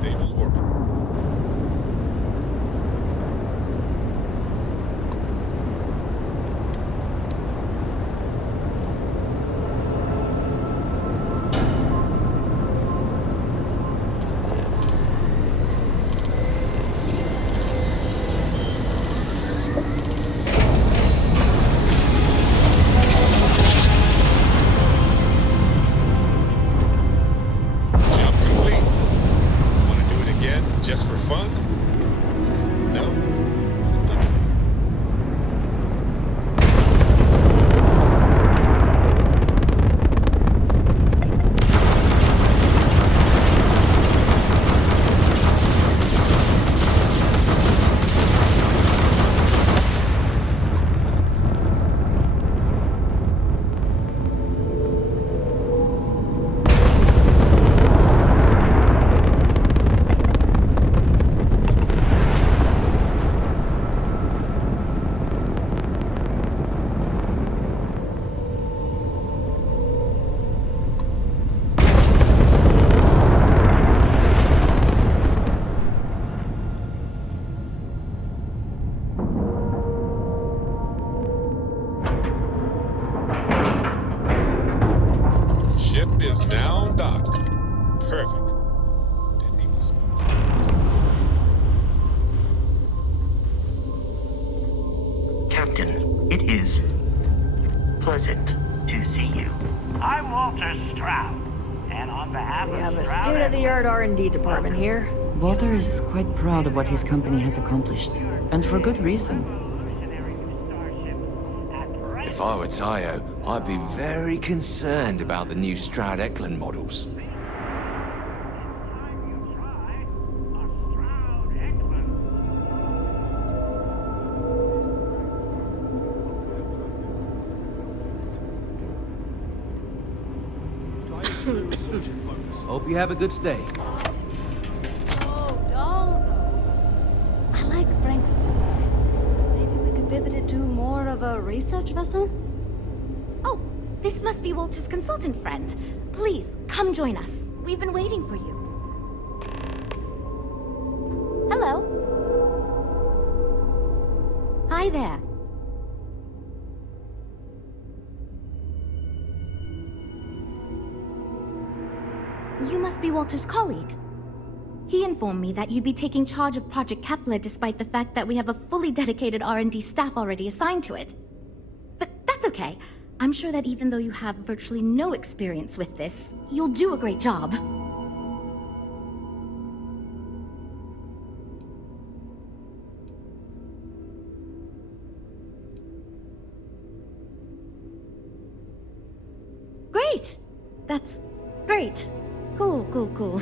stable orbit. Just for fun? No? Ship is now docked. Perfect. Didn't even smell. Captain, it is pleasant to see you. I'm Walter Stroud, and on behalf We of have a Stroud state-of-the-art R&D department here. Walter is quite proud of what his company has accomplished, and for good reason. If I were Tayo, I'd be very concerned about the new Stroud-Eklund models. Hope you have a good stay. So dull. I like Frank's design. Maybe we could pivot it to more of a research vessel? Oh, this must be Walter's consultant friend. Please, come join us. We've been waiting for you. Hello. Hi there. You must be Walter's colleague. He informed me that you'd be taking charge of Project Kepler despite the fact that we have a fully dedicated R&D staff already assigned to it. But that's okay. I'm sure that even though you have virtually no experience with this, you'll do a great job. Great! That's great. Cool.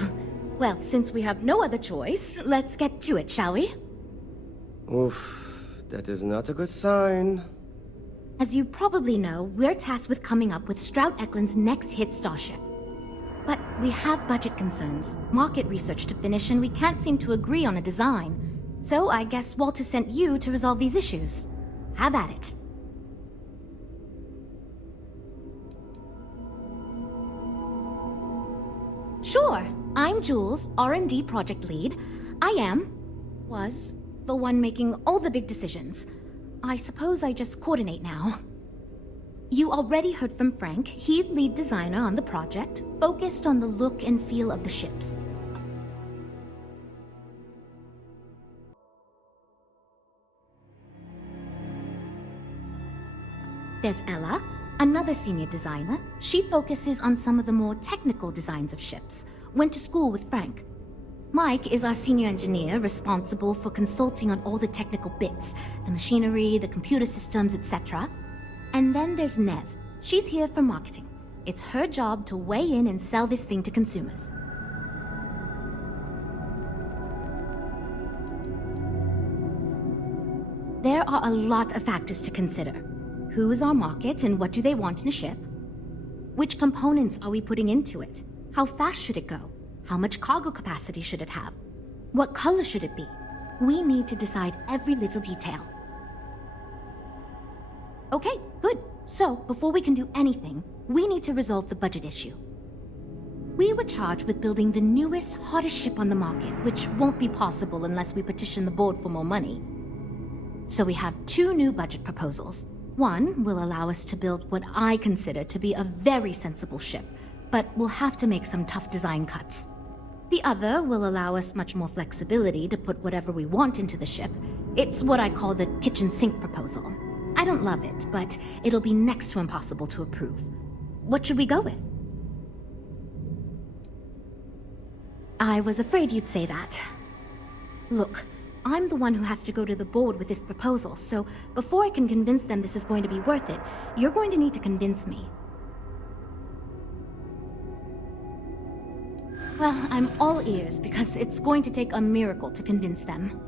Well, since we have no other choice, let's get to it, shall we? Oof, that is not a good sign. As you probably know, we're tasked with coming up with Stroud-Eklund's next hit starship. But we have budget concerns, market research to finish, and we can't seem to agree on a design. So I guess Walter sent you to resolve these issues. Have at it. Sure. I'm Jules, R&D project lead. Was the one making all the big decisions. I suppose I just coordinate now. You already heard from Frank. He's lead designer on the project, focused on the look and feel of the ships. There's Ella, another senior designer. She focuses on some of the more technical designs of ships. Went to school with Frank. Mike is our senior engineer responsible for consulting on all the technical bits, the machinery, the computer systems, etc. And then there's Nev. She's here for marketing. It's her job to weigh in and sell this thing to consumers. There are a lot of factors to consider. Who is our market and what do they want in a ship? Which components are we putting into it? How fast should it go? How much cargo capacity should it have? What color should it be? We need to decide every little detail. Okay, good. So, before we can do anything, we need to resolve the budget issue. We were charged with building the newest, hottest ship on the market, which won't be possible unless we petition the board for more money. So we have two new budget proposals. One will allow us to build what I consider to be a very sensible ship, but we'll have to make some tough design cuts. The other will allow us much more flexibility to put whatever we want into the ship. It's what I call the kitchen sink proposal. I don't love it, but it'll be next to impossible to approve. What should we go with? I was afraid you'd say that. Look, I'm the one who has to go to the board with this proposal, so before I can convince them this is going to be worth it, you're going to need to convince me. Well, I'm all ears because it's going to take a miracle to convince them.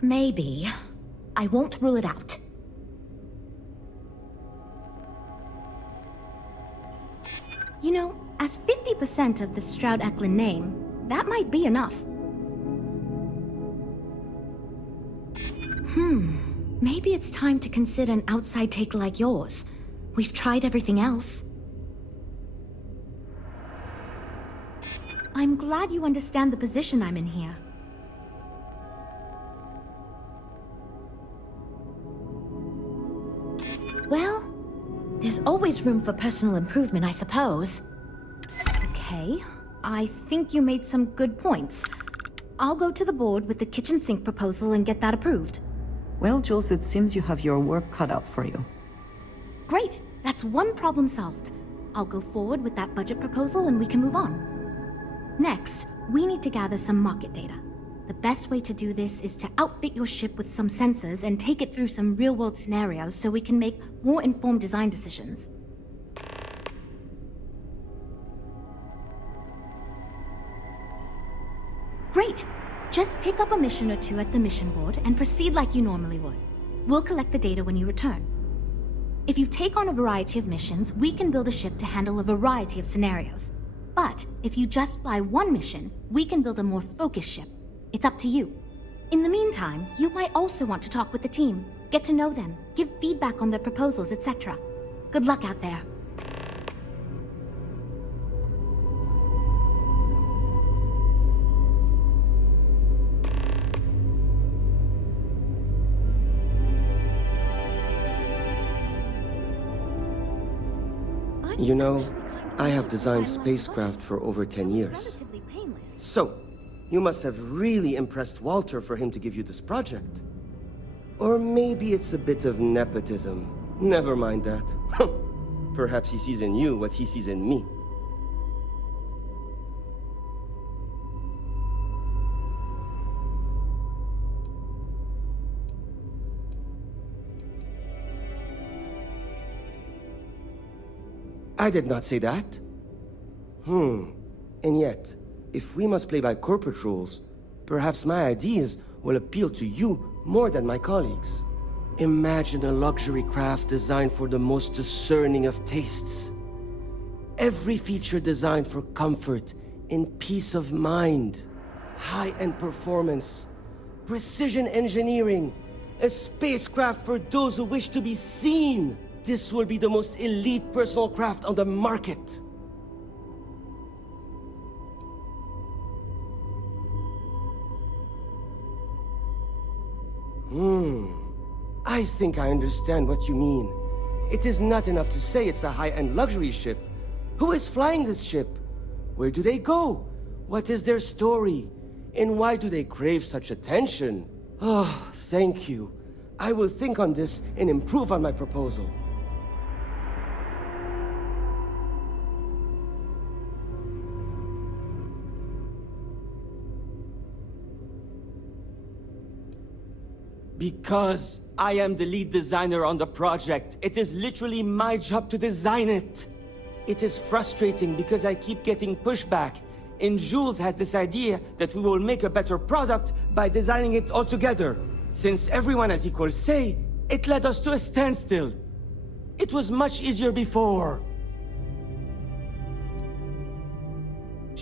Maybe. I won't rule it out. You know, as 50% of the Stroud-Eklund name, that might be enough. Maybe it's time to consider an outside take like yours. We've tried everything else. I'm glad you understand the position I'm in here. Well, there's always room for personal improvement, I suppose. Okay, I think you made some good points. I'll go to the board with the kitchen sink proposal and get that approved. Well, Jules, it seems you have your work cut out for you. Great, that's one problem solved. I'll go forward with that budget proposal and we can move on. Next, we need to gather some market data. The best way to do this is to outfit your ship with some sensors and take it through some real-world scenarios so we can make more informed design decisions. Great! Just pick up a mission or two at the mission board and proceed like you normally would. We'll collect the data when you return. If you take on a variety of missions, we can build a ship to handle a variety of scenarios. But if you just fly one mission, we can build a more focused ship. It's up to you. In the meantime, you might also want to talk with the team, get to know them, give feedback on their proposals, etc. Good luck out there. You know, I have designed spacecraft for over 10 years. So, you must have really impressed Walter for him to give you this project. Or maybe it's a bit of nepotism. Never mind that. Perhaps he sees in you what he sees in me. I did not say that. And yet, if we must play by corporate rules, perhaps my ideas will appeal to you more than my colleagues. Imagine a luxury craft designed for the most discerning of tastes. Every feature designed for comfort and peace of mind. High-end performance, precision engineering, a spacecraft for those who wish to be seen. This will be the most elite personal craft on the market. I think I understand what you mean. It is not enough to say it's a high-end luxury ship. Who is flying this ship? Where do they go? What is their story? And why do they crave such attention? Oh, thank you. I will think on this and improve on my proposal. Because I am the lead designer on the project. It is literally my job to design it. It is frustrating because I keep getting pushback. And Jules has this idea that we will make a better product by designing it all together. Since everyone has equal say, it led us to a standstill. It was much easier before.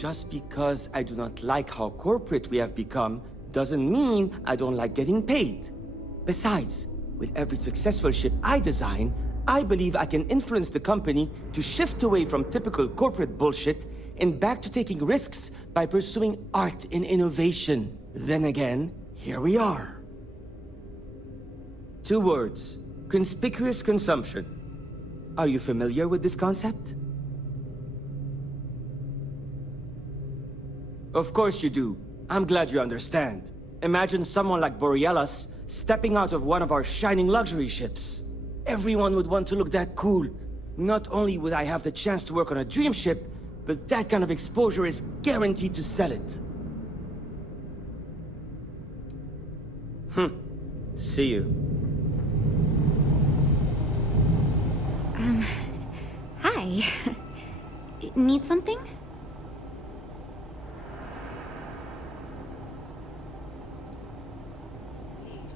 just because I do not like how corporate we have become, doesn't mean I don't like getting paid. Besides, with every successful ship I design, I believe I can influence the company to shift away from typical corporate bullshit and back to taking risks by pursuing art and innovation. Then again, here we are. 2 words: conspicuous consumption. Are you familiar with this concept? Of course you do. I'm glad you understand. Imagine someone like Borealis stepping out of one of our shining luxury ships. Everyone would want to look that cool. Not only would I have the chance to work on a dream ship, but that kind of exposure is guaranteed to sell it. See you. Hi. Need something?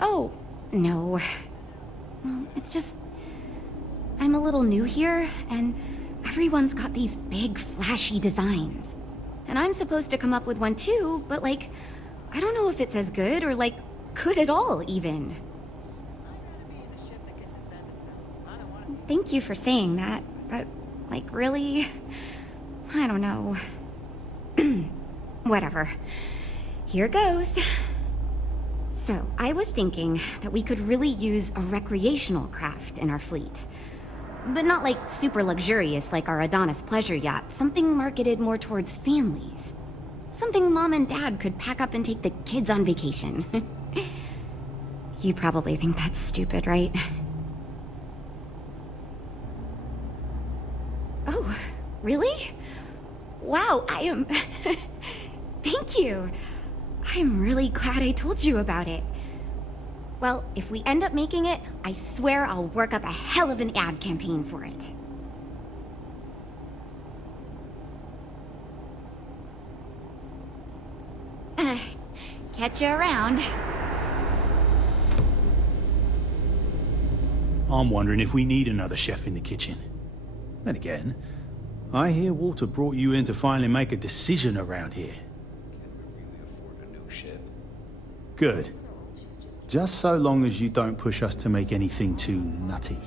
Oh, no. Well, it's just... I'm a little new here, and everyone's got these big, flashy designs. And I'm supposed to come up with one too, but like, I don't know if it's as good or like, good at all, even. Thank you for saying that, but like, really? I don't know. Whatever. Here goes. So, I was thinking that we could really use a recreational craft in our fleet. But not like super luxurious like our Adonis pleasure yacht. Something marketed more towards families. Something Mom and Dad could pack up and take the kids on vacation. You probably think that's stupid, right? Oh, really? Wow, I am... Thank you. I'm really glad I told you about it. Well, if we end up making it, I swear I'll work up a hell of an ad campaign for it. Catch you around. I'm wondering if we need another chef in the kitchen. Then again, I hear Walter brought you in to finally make a decision around here. Good. Just so long as you don't push us to make anything too nutty.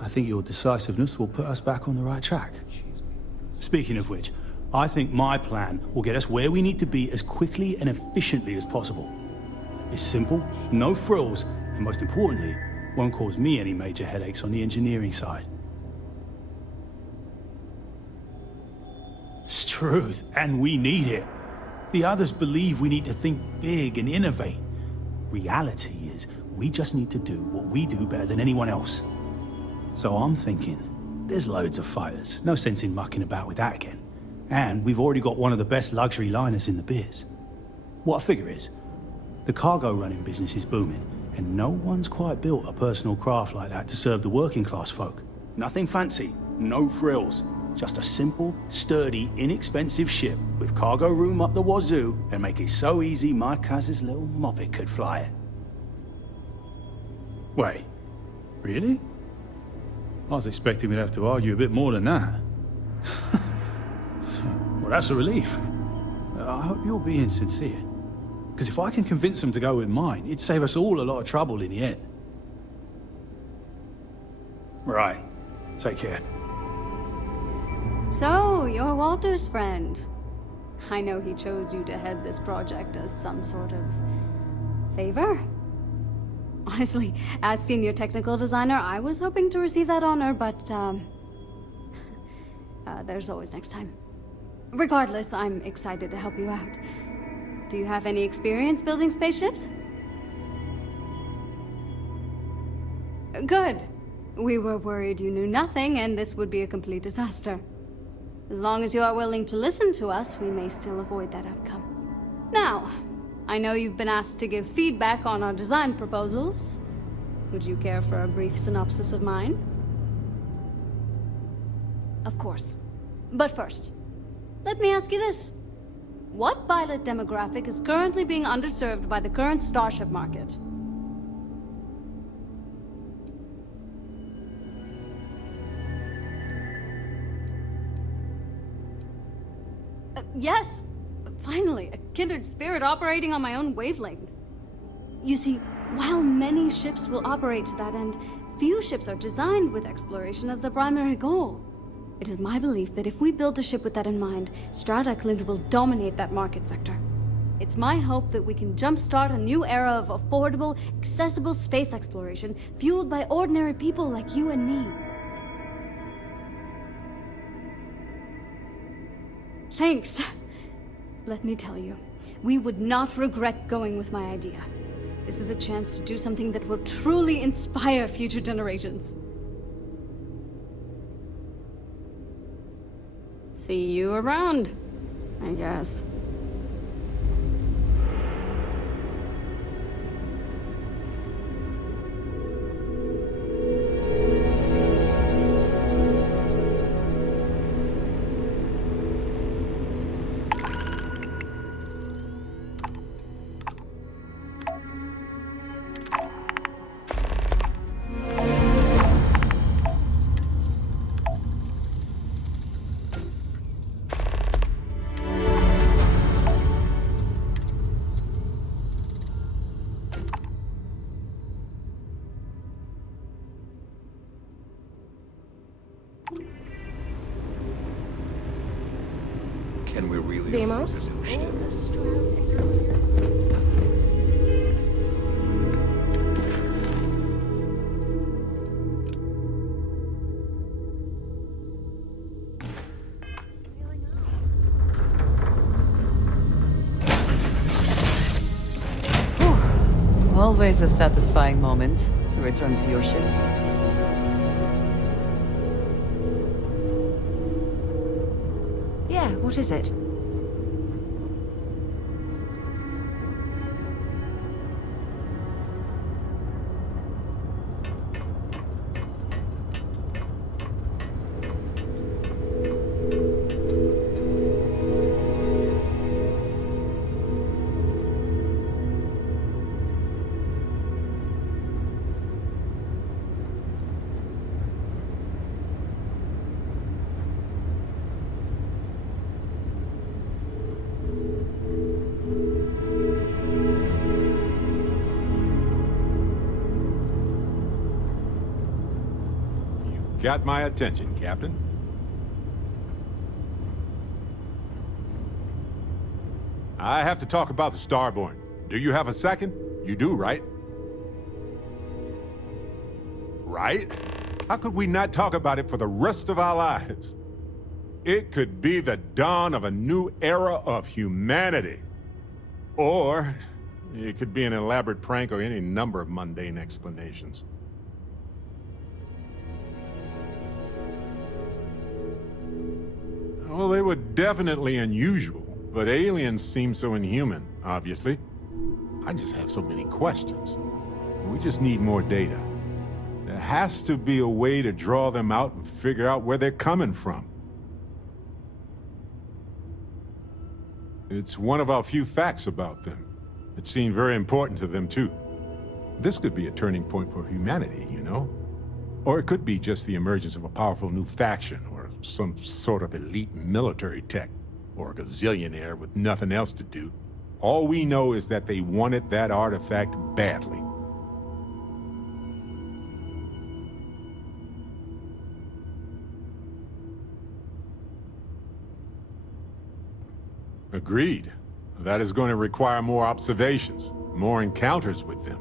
I think your decisiveness will put us back on the right track. Speaking of which, I think my plan will get us where we need to be as quickly and efficiently as possible. It's simple, no frills, and most importantly, won't cause me any major headaches on the engineering side. It's truth, and we need it. The others believe we need to think big and innovate. Reality is, we just need to do what we do better than anyone else. So I'm thinking, there's loads of fighters. No sense in mucking about with that again. And we've already got one of the best luxury liners in the biz. What I figure is, the cargo running business is booming, and no one's quite built a personal craft like that to serve the working class folk. Nothing fancy, no frills. Just a simple, sturdy, inexpensive ship with cargo room up the wazoo and make it so easy my cousin's little moppet could fly it. Wait, really? I was expecting we'd have to argue a bit more than that. Well, that's a relief. I hope you're being sincere. Because if I can convince them to go with mine, it'd save us all a lot of trouble in the end. Right. Take care. So, you're Walter's friend. I know he chose you to head this project as some sort of favor. Honestly, as senior technical designer, I was hoping to receive that honor, but, there's always next time. Regardless, I'm excited to help you out. Do you have any experience building spaceships? Good. We were worried you knew nothing, and this would be a complete disaster. As long as you are willing to listen to us, we may still avoid that outcome. Now, I know you've been asked to give feedback on our design proposals. Would you care for a brief synopsis of mine? Of course. But first, let me ask you this. What pilot demographic is currently being underserved by the current starship market? Yes! Finally, a kindred spirit operating on my own wavelength. You see, while many ships will operate to that end, few ships are designed with exploration as the primary goal. It is my belief that if we build a ship with that in mind, Strad Eklund will dominate that market sector. It's my hope that we can jumpstart a new era of affordable, accessible space exploration, fueled by ordinary people like you and me. Thanks. Let me tell you, we would not regret going with my idea. This is a chance to do something that will truly inspire future generations. See you around, I guess. Can we really Demos? afford a new ship? Always a satisfying moment to return to your ship. Yeah, what is it? Got my attention, Captain. I have to talk about the Starborn. Do you have a second? You do, right? Right? How could we not talk about it for the rest of our lives? It could be the dawn of a new era of humanity. Or it could be an elaborate prank or any number of mundane explanations. Well, they were definitely unusual, but aliens seem so inhuman, obviously. I just have so many questions. We just need more data. There has to be a way to draw them out and figure out where they're coming from. It's one of our few facts about them. It seemed very important to them, too. This could be a turning point for humanity, you know? Or it could be just the emergence of a powerful new faction, or some sort of elite military tech, or a gazillionaire with nothing else to do. All we know is that they wanted that artifact badly. Agreed. That is going to require more observations, more encounters with them.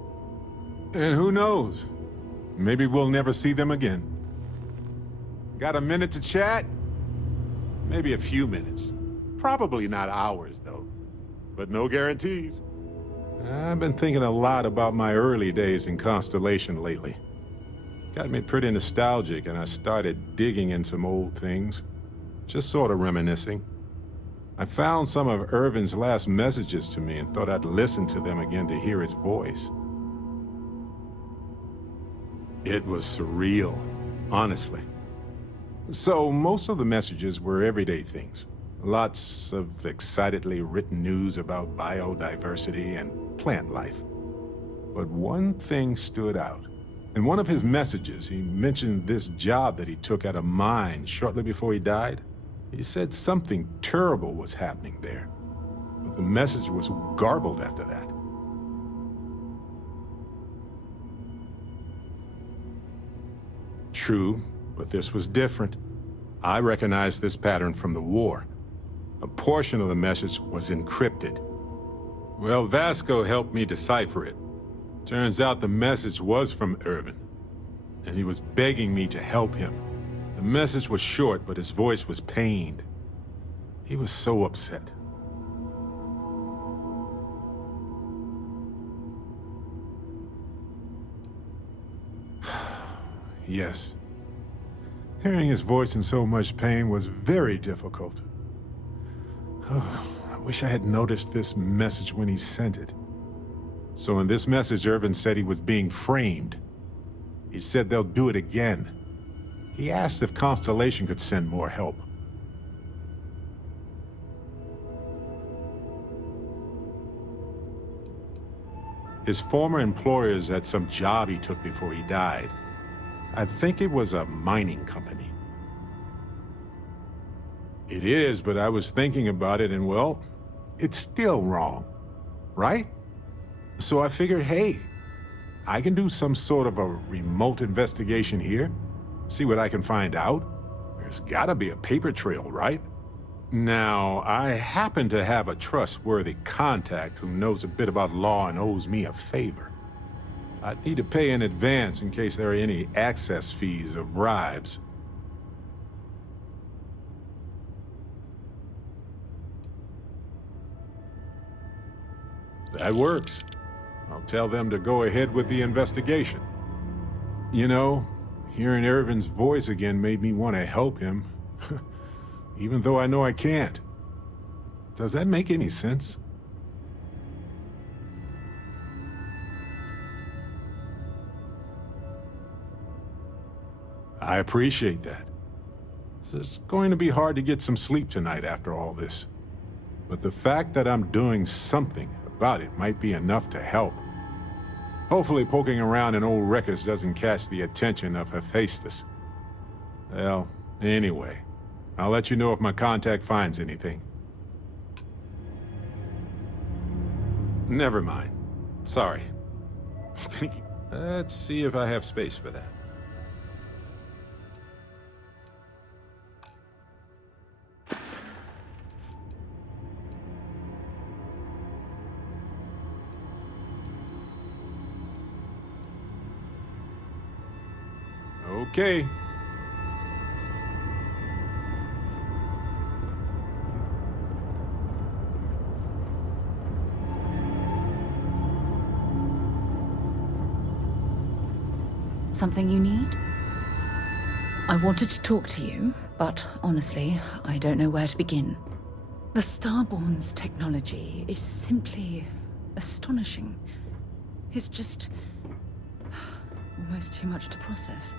And who knows? Maybe we'll never see them again. Got a minute to chat? Maybe a few minutes. Probably not hours, though. But no guarantees. I've been thinking a lot about my early days in Constellation lately. Got me pretty nostalgic, and I started digging in some old things. Just sort of reminiscing. I found some of Irvin's last messages to me and thought I'd listen to them again to hear his voice. It was surreal, honestly. So most of the messages were everyday things. Lots of excitedly written news about biodiversity and plant life. But one thing stood out. In one of his messages, he mentioned this job that he took at a mine shortly before he died. He said something terrible was happening there, but the message was garbled after that. True, but this was different. I recognized this pattern from the war. A portion of the message was encrypted. Well, Vasco helped me decipher it. Turns out the message was from Irvin, and he was begging me to help him. The message was short, but his voice was pained. He was so upset. Yes. Hearing his voice in so much pain was very difficult. Oh, I wish I had noticed this message when he sent it. So in this message, Irvin said he was being framed. He said they'll do it again. He asked if Constellation could send more help. His former employers had some job he took before he died. I think it was a mining company. It is, but I was thinking about it and, well, it's still wrong, right? So I figured, hey, I can do some sort of a remote investigation here, see what I can find out. There's gotta be a paper trail, right? Now, I happen to have a trustworthy contact who knows a bit about law and owes me a favor. I'd need to pay in advance in case there are any access fees or bribes. That works. I'll tell them to go ahead with the investigation. You know, hearing Irvin's voice again made me want to help him, even though I know I can't. Does that make any sense? I appreciate that. It's going to be hard to get some sleep tonight after all this. But the fact that I'm doing something about it might be enough to help. Hopefully poking around in old records doesn't catch the attention of Hephaestus. Well, anyway, I'll let you know if my contact finds anything. Never mind. Sorry. Let's see if I have space for that. Okay. Something you need? I wanted to talk to you, but honestly, I don't know where to begin. The Starborn's technology is simply astonishing. It's just almost too much to process.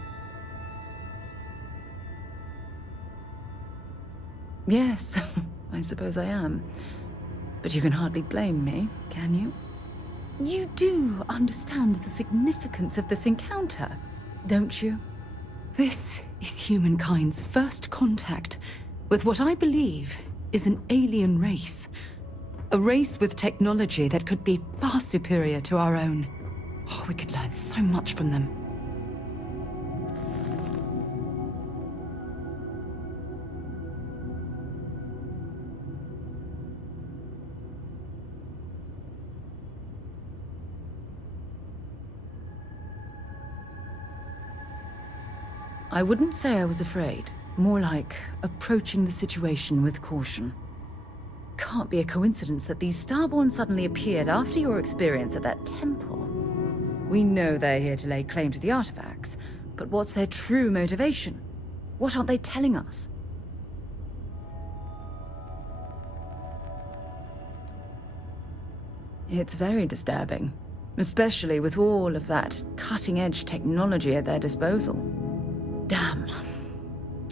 Yes, I suppose I am. But you can hardly blame me, can you? You do understand the significance of this encounter, don't you? This is humankind's first contact with what I believe is an alien race. A race with technology that could be far superior to our own. Oh, we could learn so much from them. I wouldn't say I was afraid. More like approaching the situation with caution. Can't be a coincidence that these Starborn suddenly appeared after your experience at that temple. We know they're here to lay claim to the artifacts, but what's their true motivation? What aren't they telling us? It's very disturbing, especially with all of that cutting-edge technology at their disposal. Damn.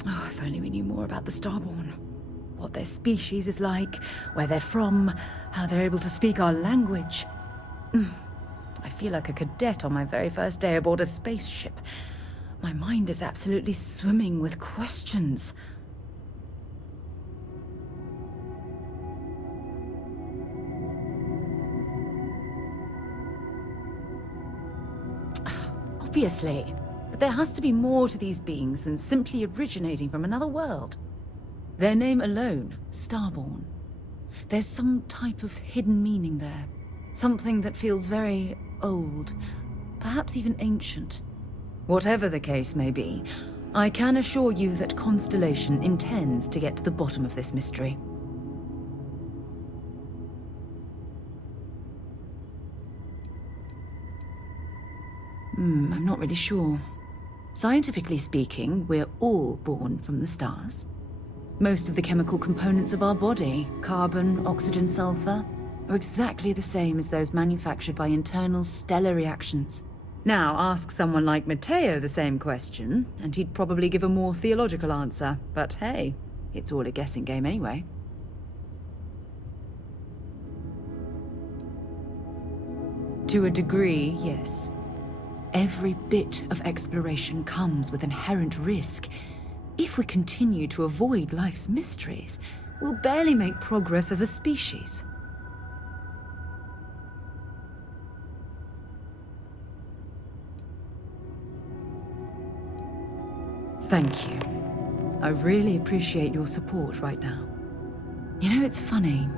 Oh, if only we knew more about the Starborn. What their species is like, where they're from, how they're able to speak our language. I feel like a cadet on my very first day aboard a spaceship. My mind is absolutely swimming with questions. Obviously. But there has to be more to these beings than simply originating from another world. Their name alone, Starborn. There's some type of hidden meaning there. Something that feels very old, perhaps even ancient. Whatever the case may be, I can assure you that Constellation intends to get to the bottom of this mystery. I'm not really sure. Scientifically speaking, we're all born from the stars. Most of the chemical components of our body, carbon, oxygen, sulfur, are exactly the same as those manufactured by internal stellar reactions. Now, ask someone like Matteo the same question, and he'd probably give a more theological answer. But hey, it's all a guessing game anyway. To a degree, yes. Every bit of exploration comes with inherent risk. If we continue to avoid life's mysteries, we'll barely make progress as a species. Thank you. I really appreciate your support right now. You know, it's funny.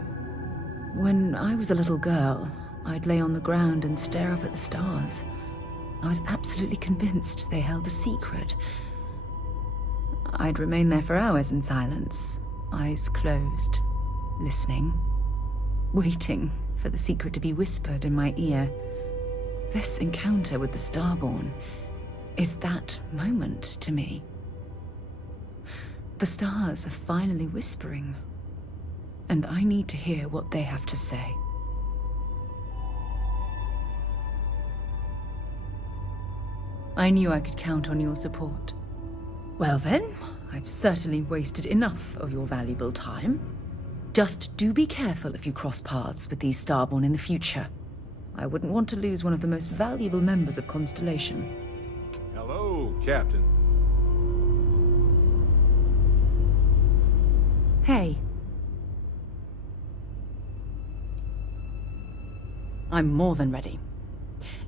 When I was a little girl, I'd lay on the ground and stare up at the stars. I was absolutely convinced they held a secret. I'd remain there for hours in silence, eyes closed, listening, waiting for the secret to be whispered in my ear. This encounter with the Starborn is that moment to me. The stars are finally whispering, and I need to hear what they have to say. I knew I could count on your support. Well then, I've certainly wasted enough of your valuable time. Just do be careful if you cross paths with these Starborn in the future. I wouldn't want to lose one of the most valuable members of Constellation. Hello, Captain. Hey. I'm more than ready.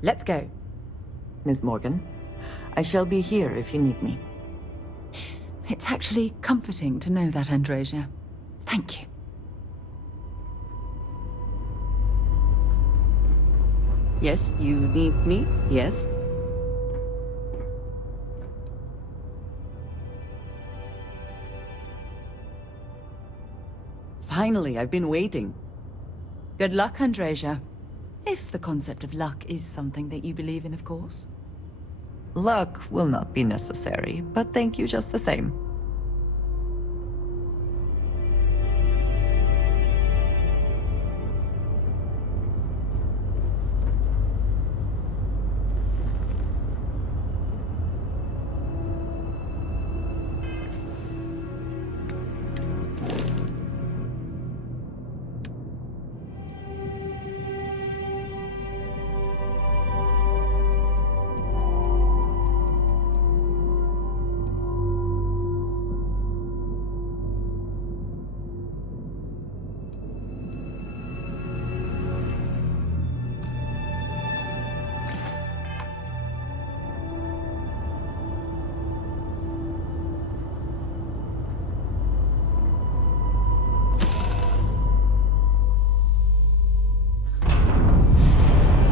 Let's go. Miss Morgan, I shall be here if you need me. It's actually comforting to know that, Androsia. Thank you. Yes, you need me? Yes? Finally, I've been waiting. Good luck, Androsia. If the concept of luck is something that you believe in, of course. Luck will not be necessary, but thank you just the same.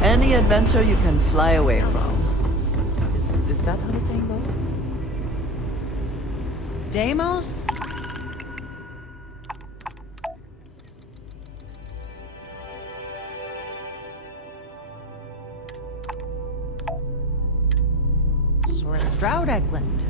Any adventure you can fly away from. Is that how the saying goes? Deimos? Stroud Eggland.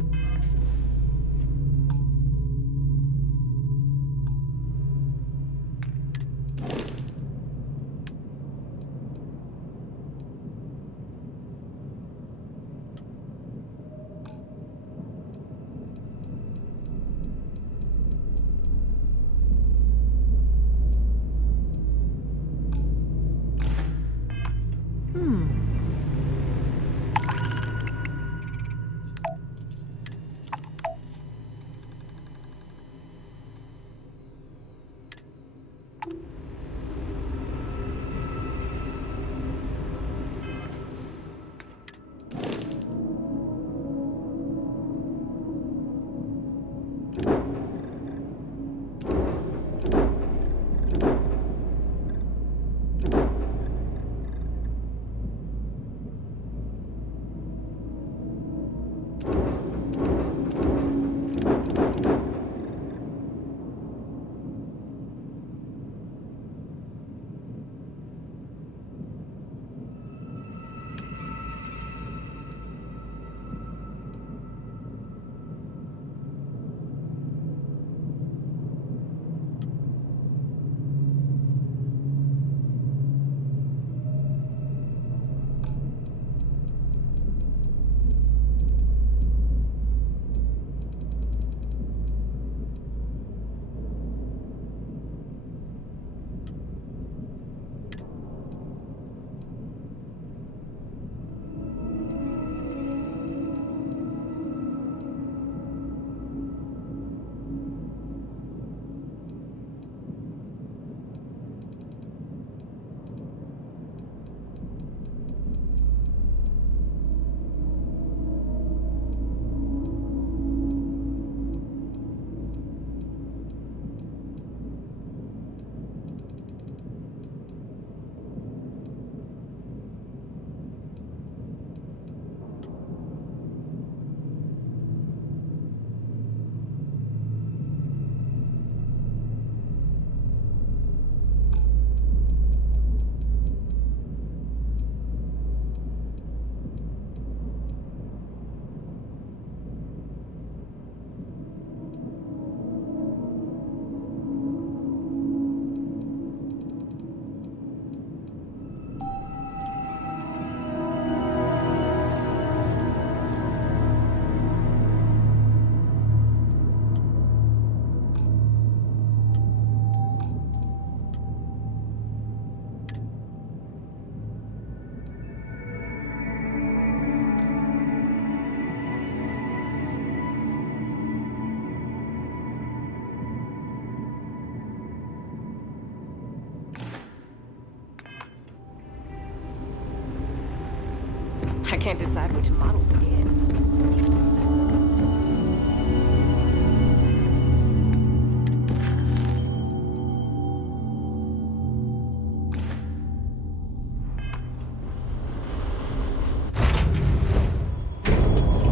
I can't decide which model to get.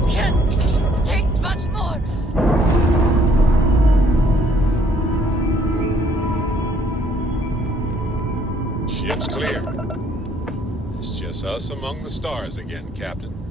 Can't take much more. Ship's clear. It's just us among the stars again, Captain.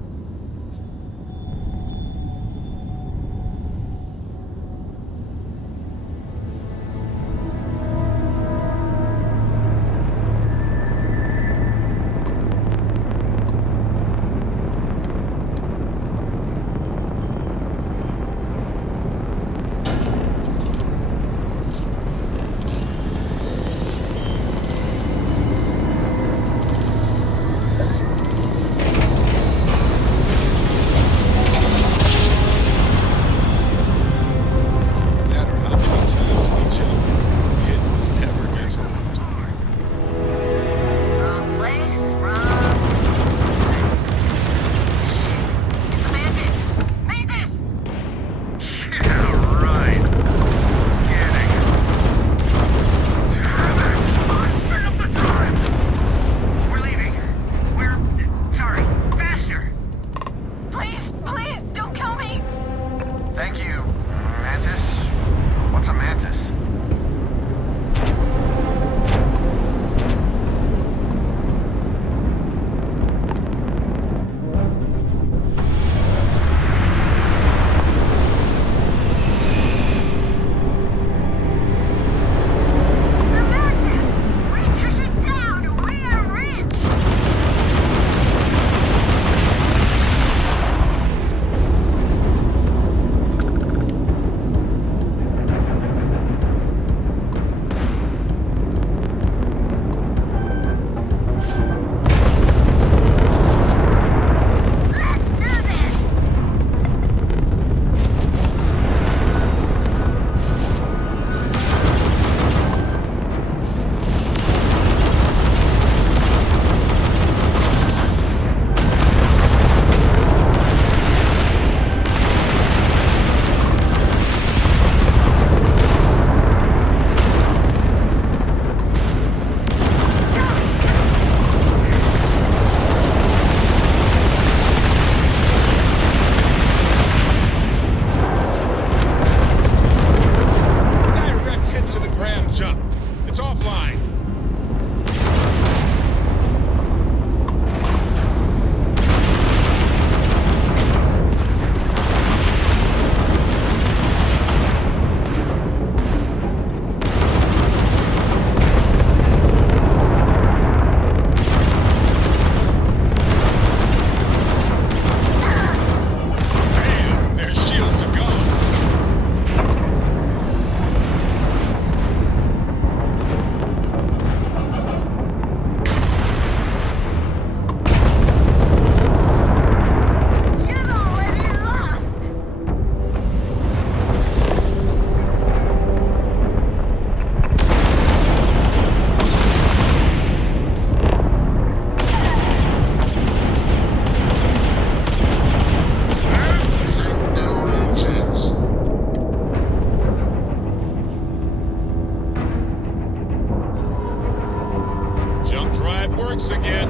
once again,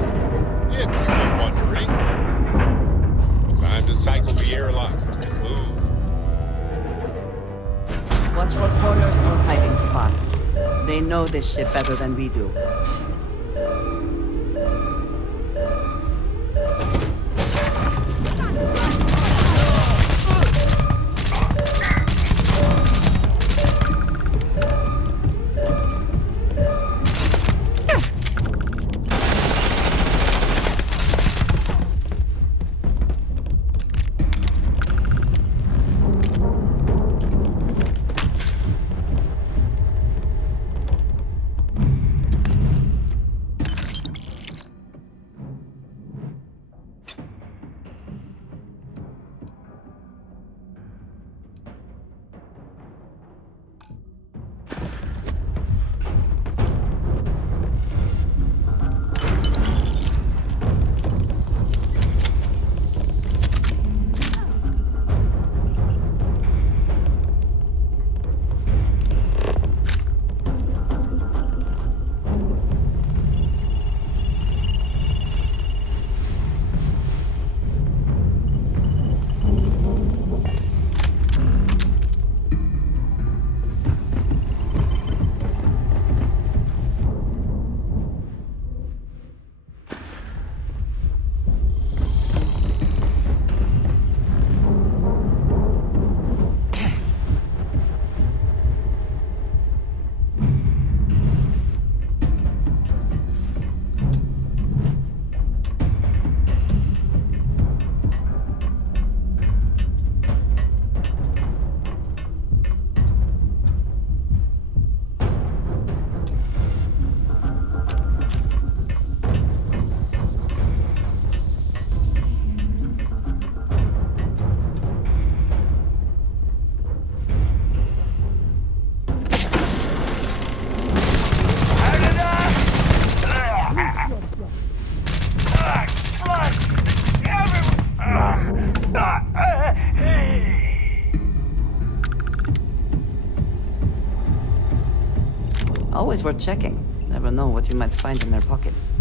if you were wondering. Time to cycle the airlock. Move. Watch for corners or hiding spots. They know this ship better than we do. always worth checking. Never know what you might find in their pockets.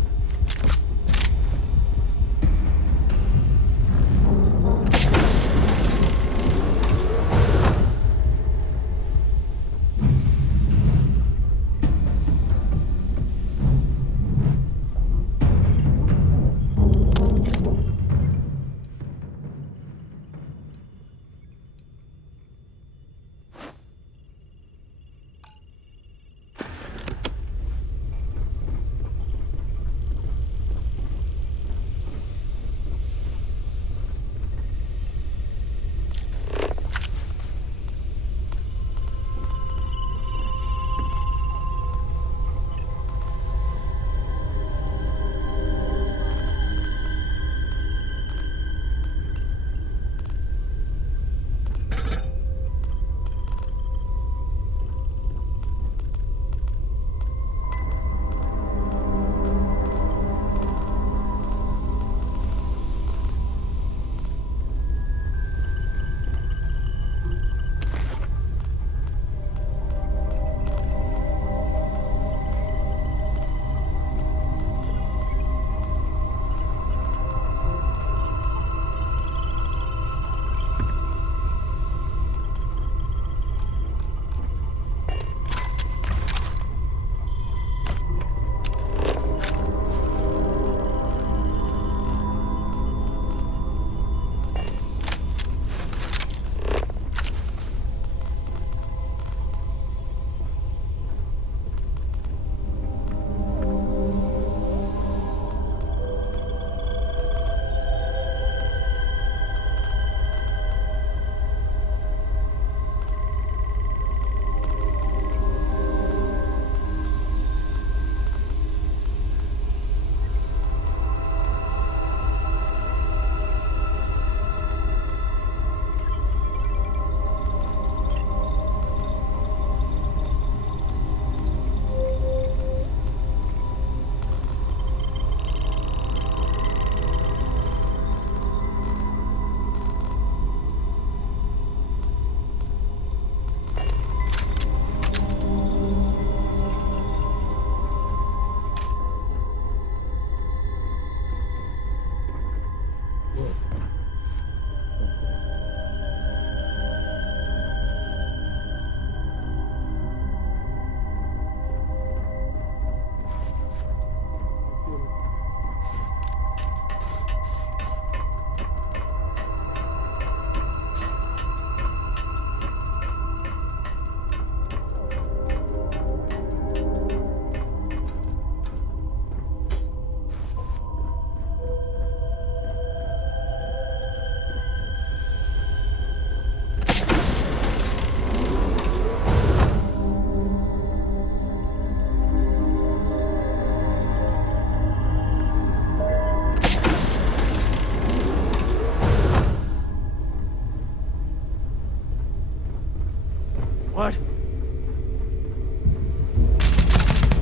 What?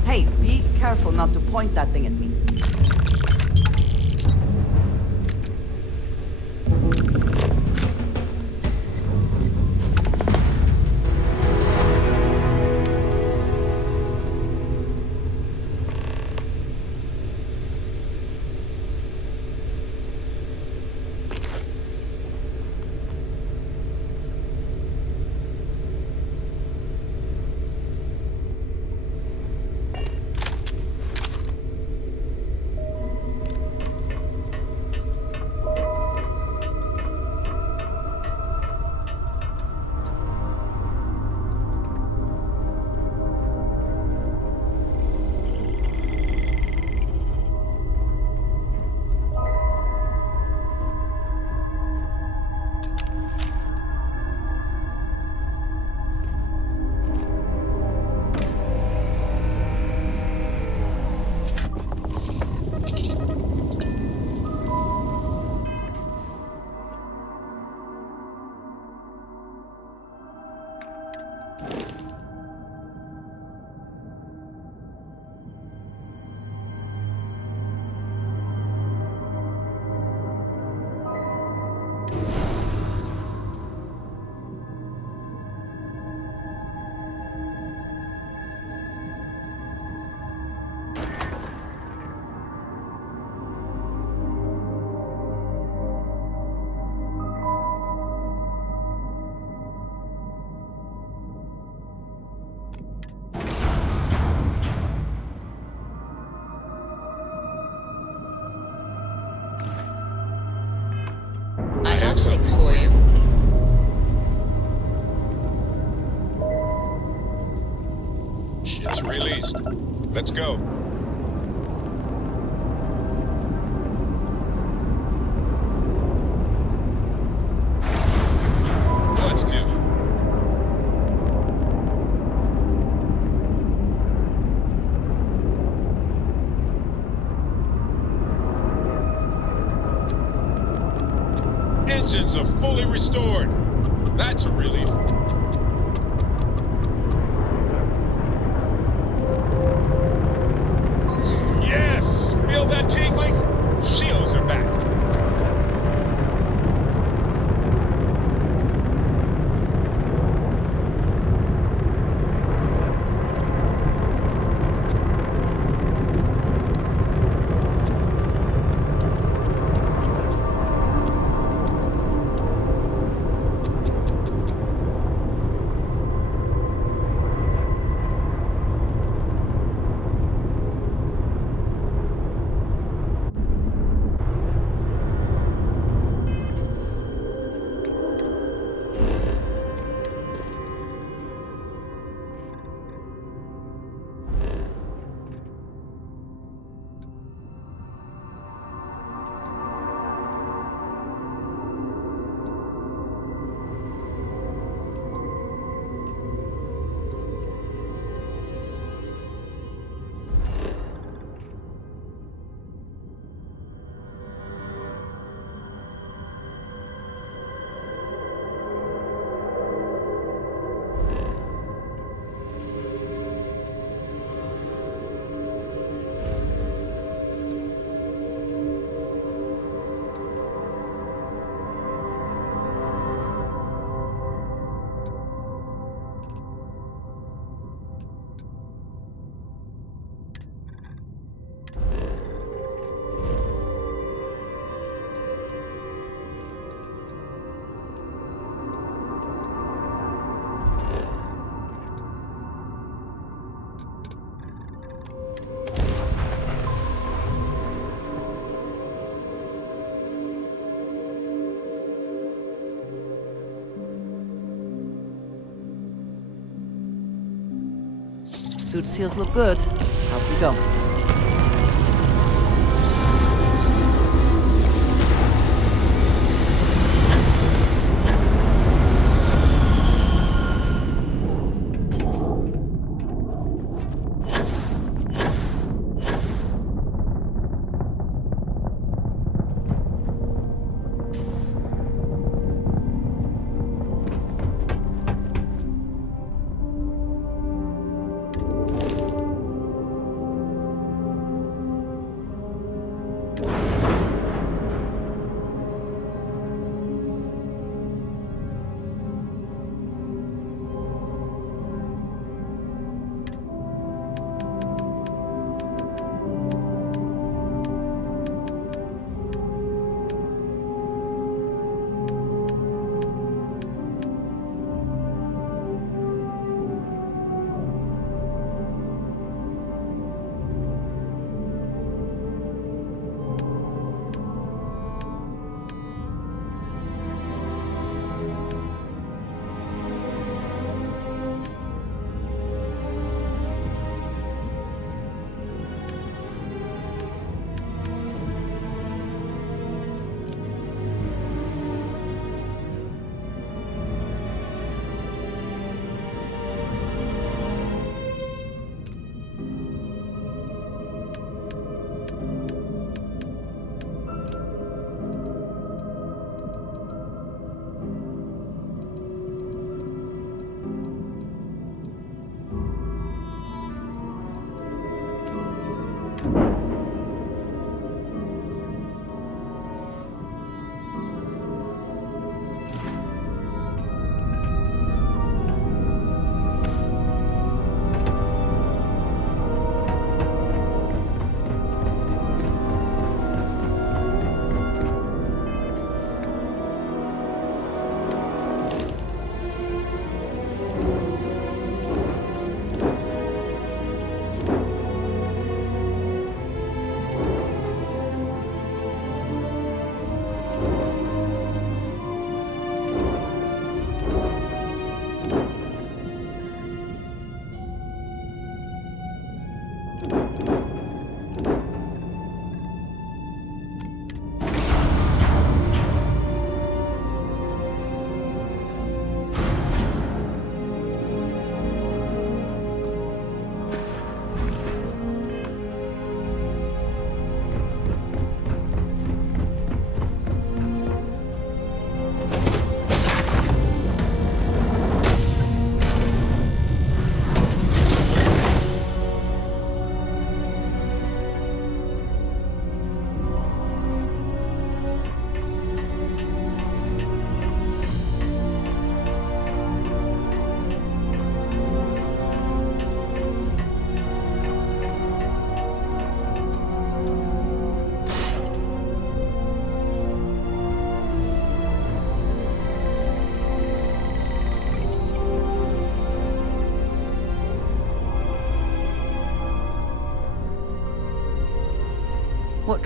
Hey, be careful not to point that thing at me. I have things for you. Ship's released. Let's go. What's new? Engines are fully restored. That's a relief. Yes! Feel that tingling? Shields are back. Suit seals look good. Out we go.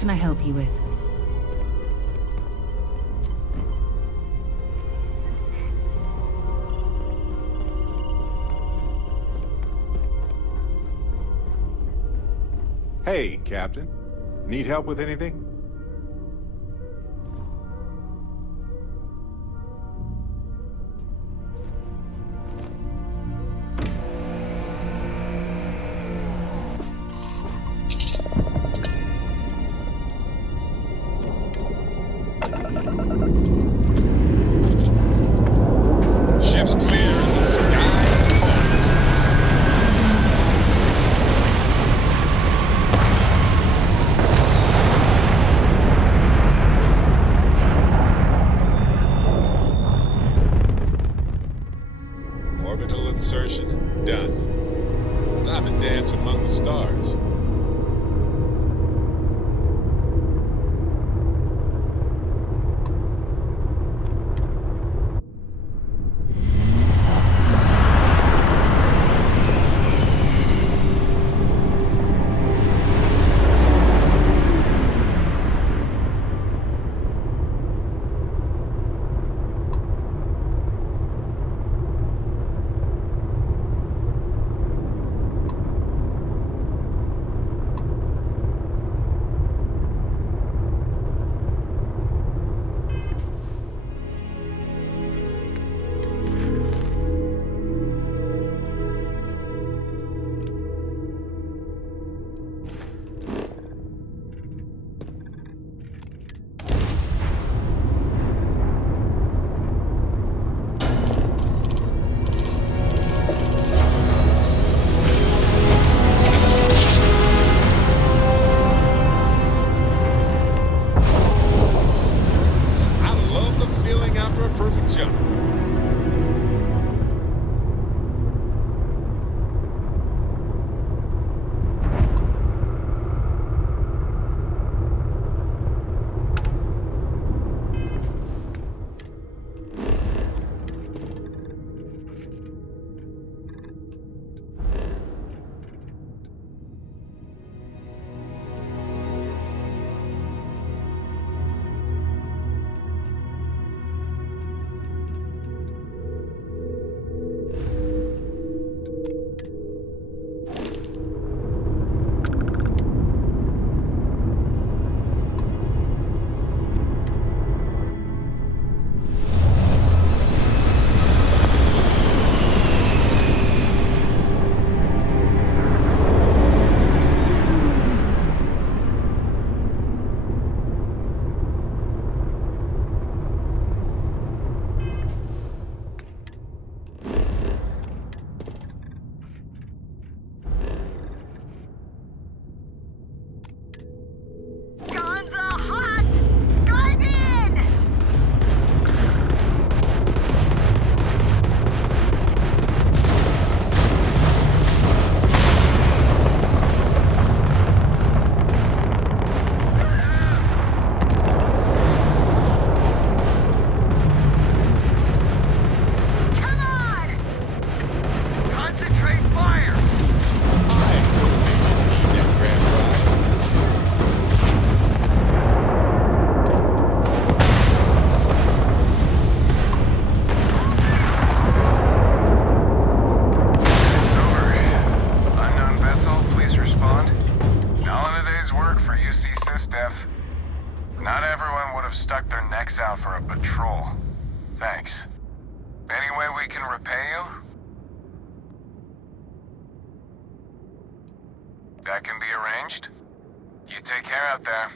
can I help you with? Hey, Captain. Need help with anything? Ship's clear and the sky's calling to us. Orbital insertion done. Time to dance among the stars. Not everyone would have stuck their necks out for a patrol. Thanks. Any way we can repay you? That can be arranged. You take care out there.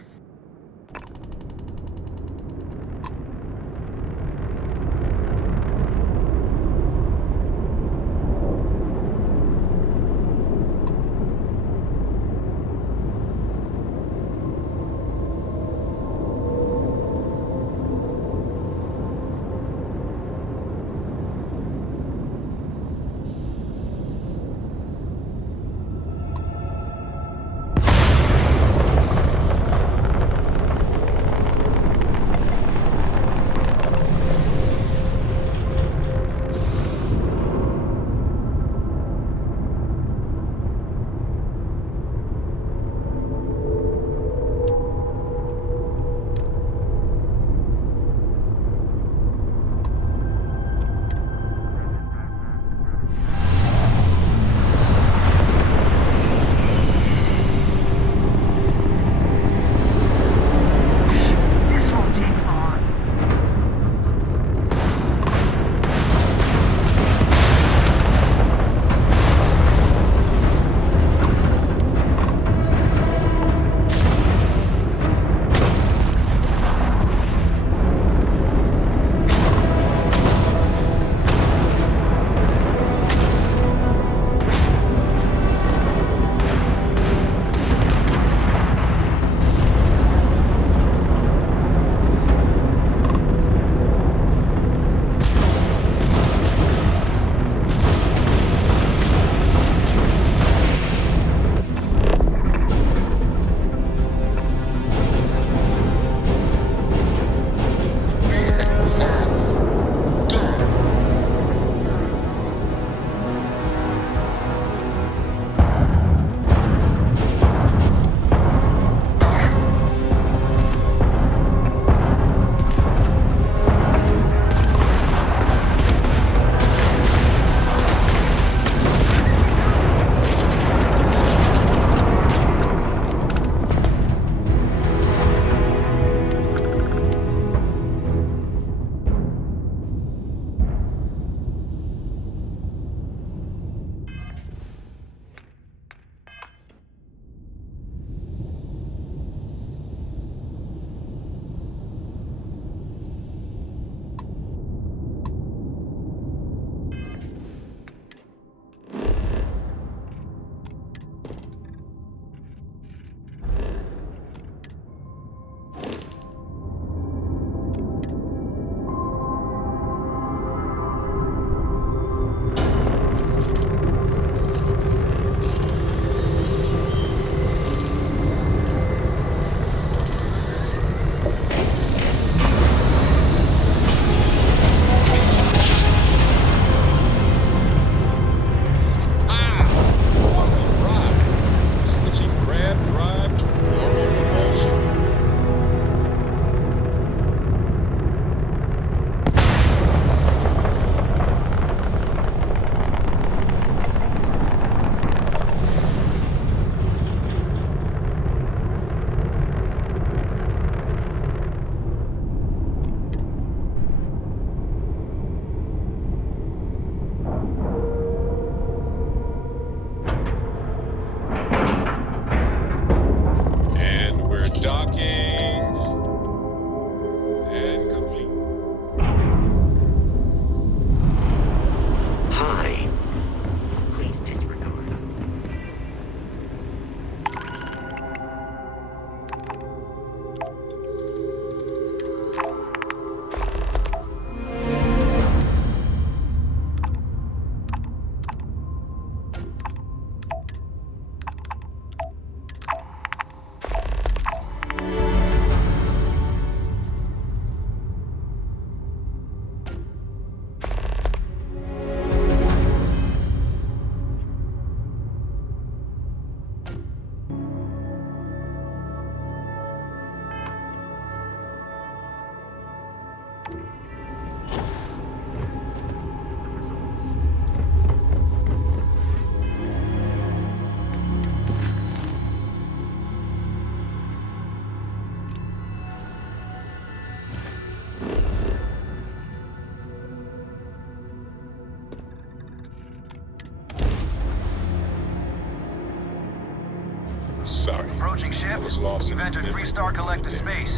was lost in We've entered memory Freestar Collective there. space.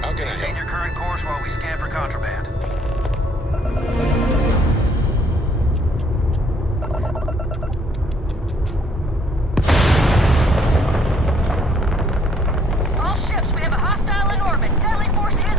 How can I Maintain help? your current course while we scan for contraband. All ships, we have a hostile in orbit. Deadly force is...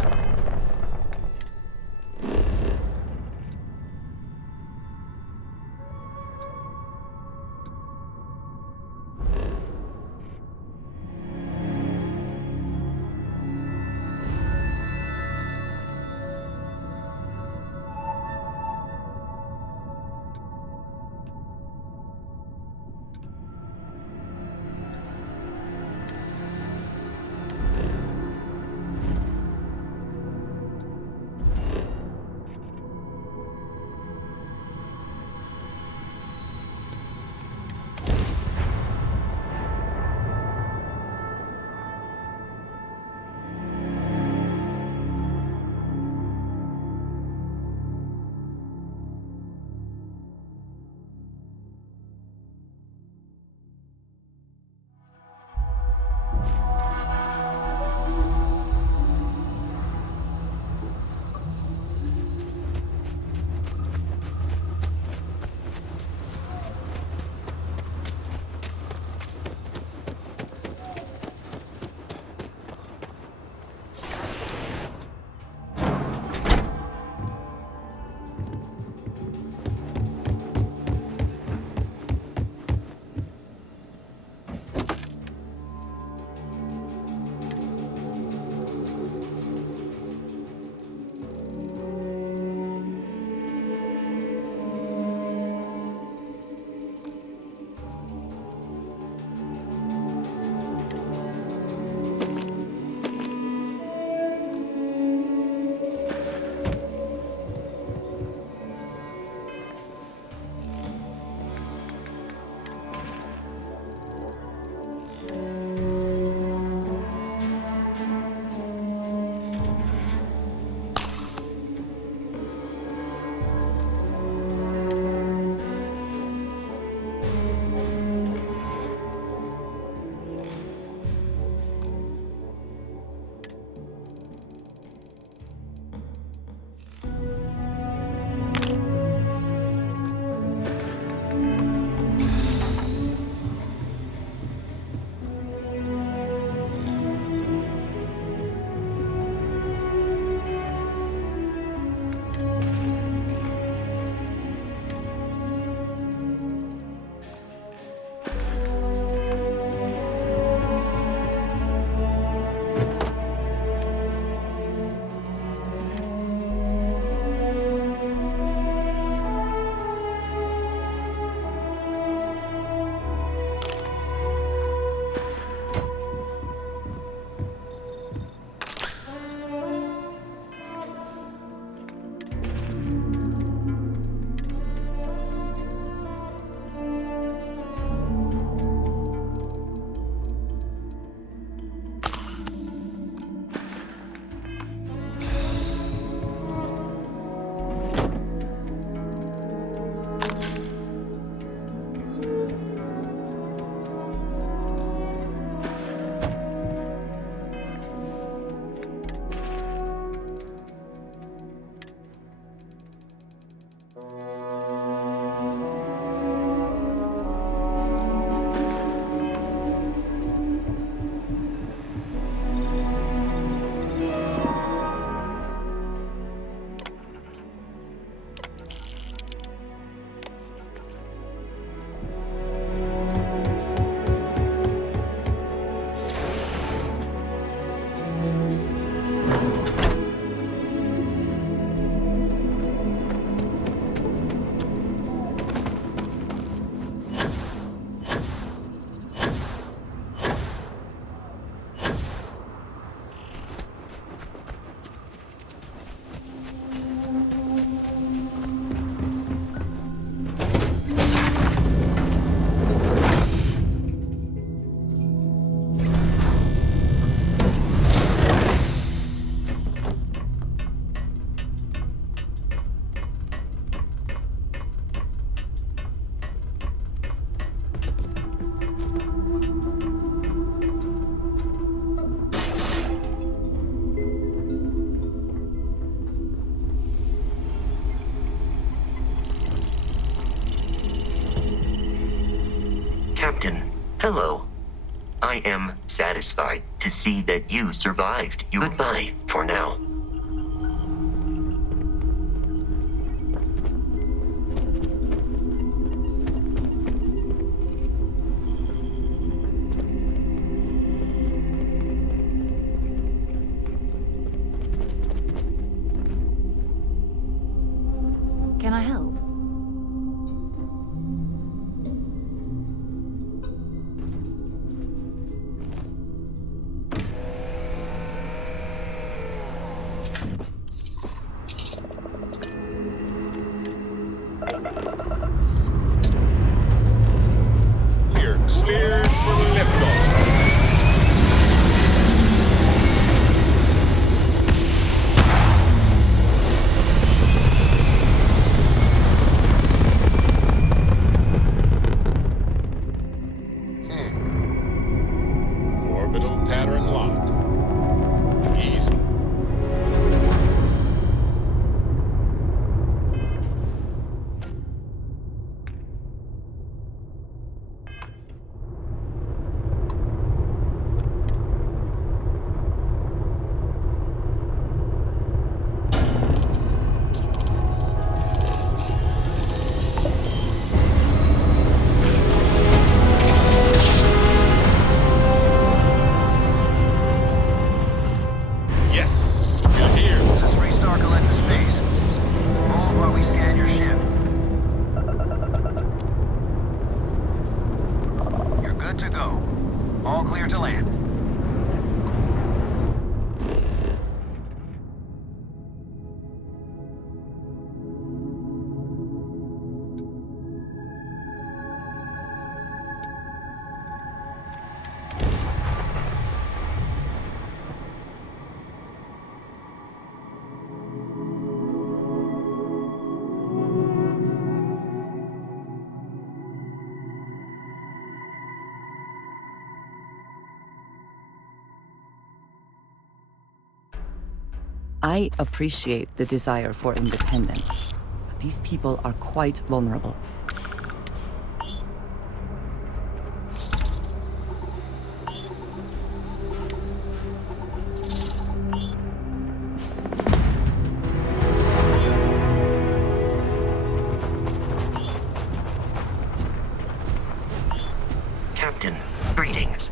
Hello. I am satisfied to see that you survived. Goodbye for now. Can I help? Cleared for liftoff. Orbital pattern locked. East. Yes, you're here. This is Restart Collective Space. Hold while we scan your ship. You're good to go. All clear to land. I appreciate the desire for independence, but these people are quite vulnerable. Captain, greetings.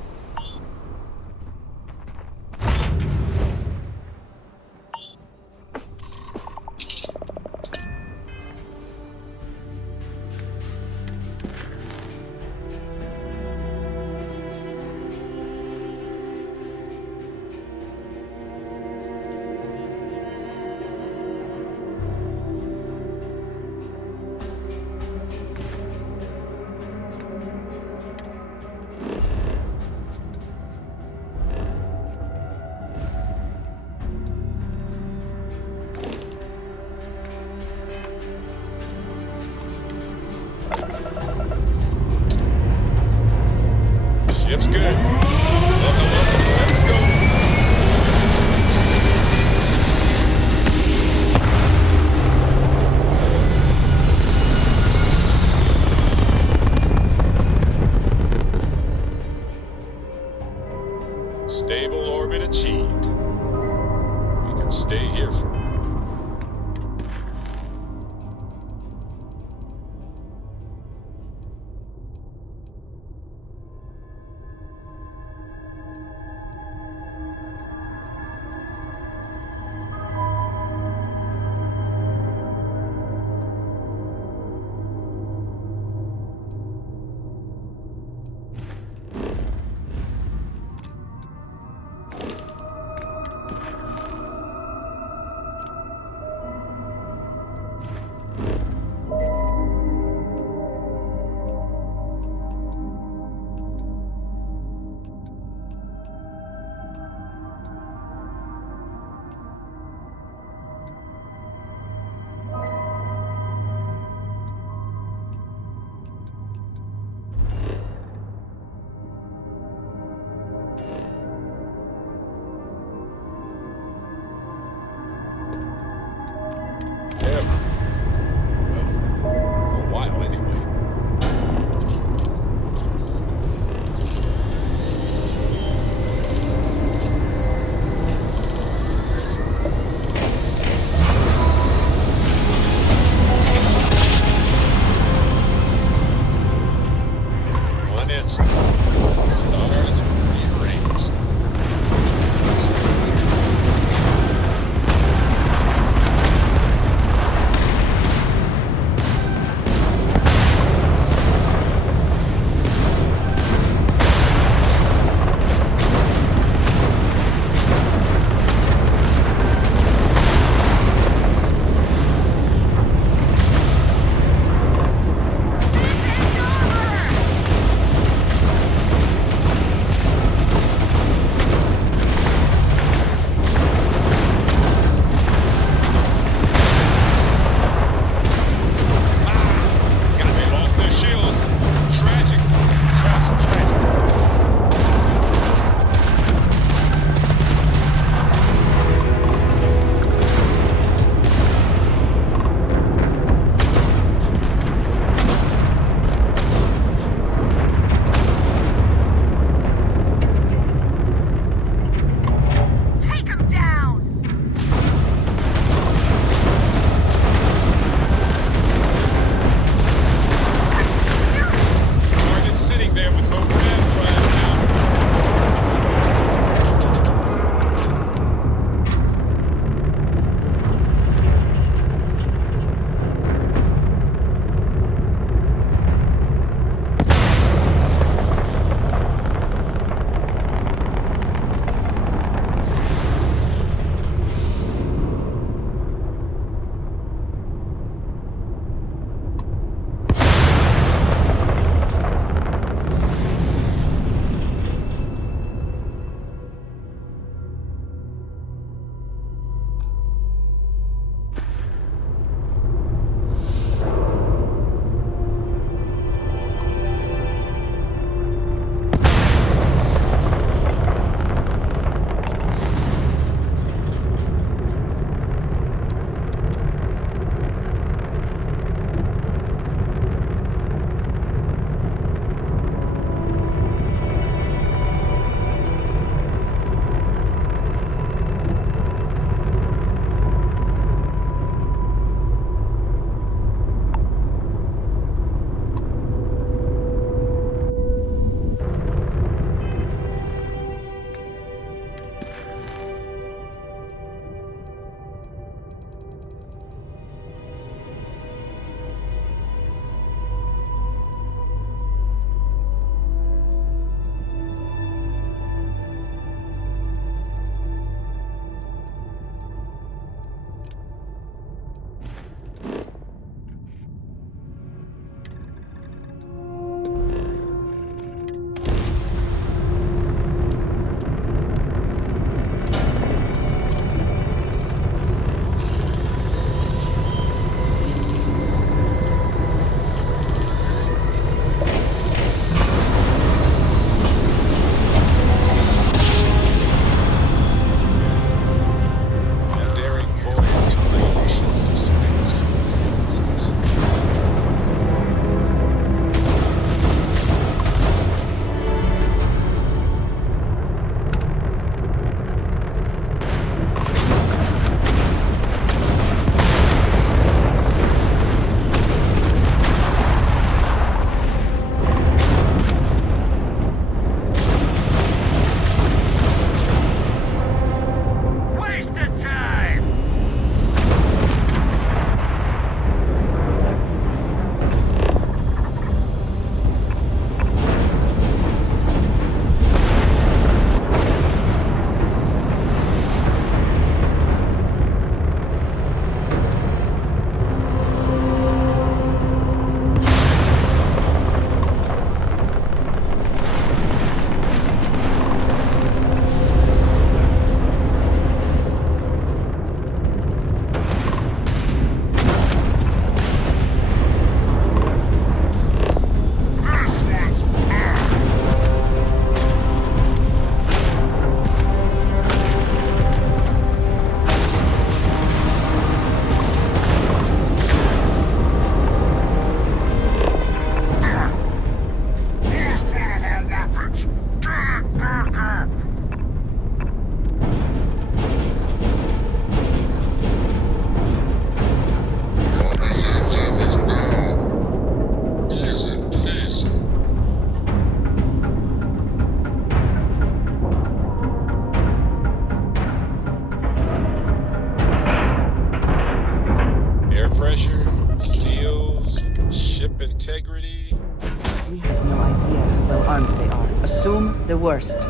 I'm the worst.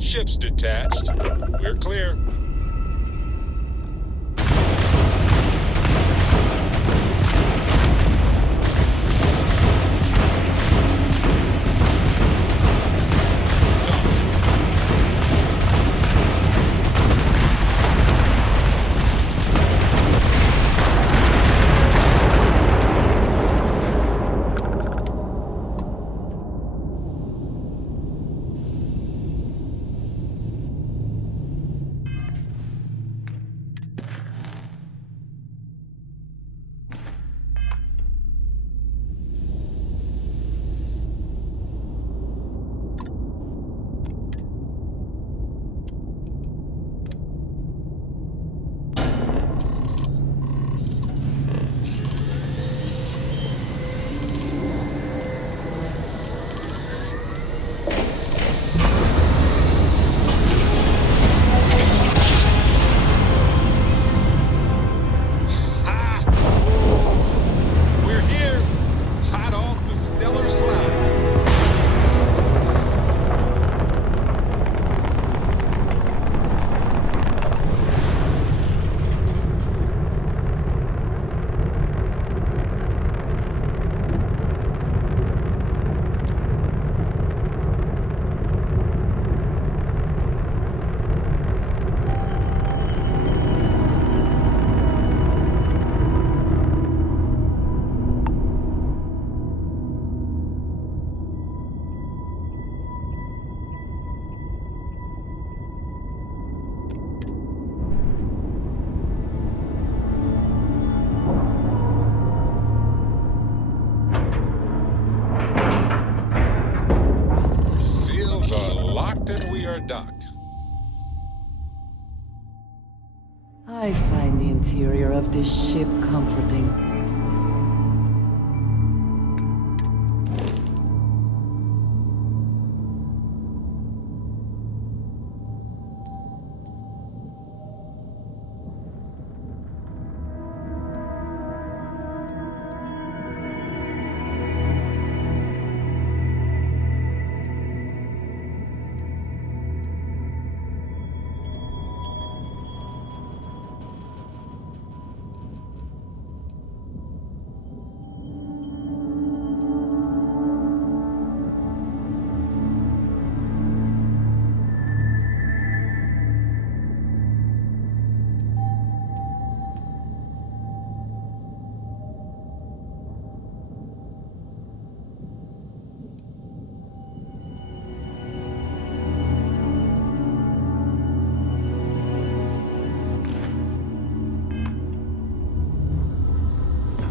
Ship's detached. We're clear. Docked. I find the interior of this ship comforting.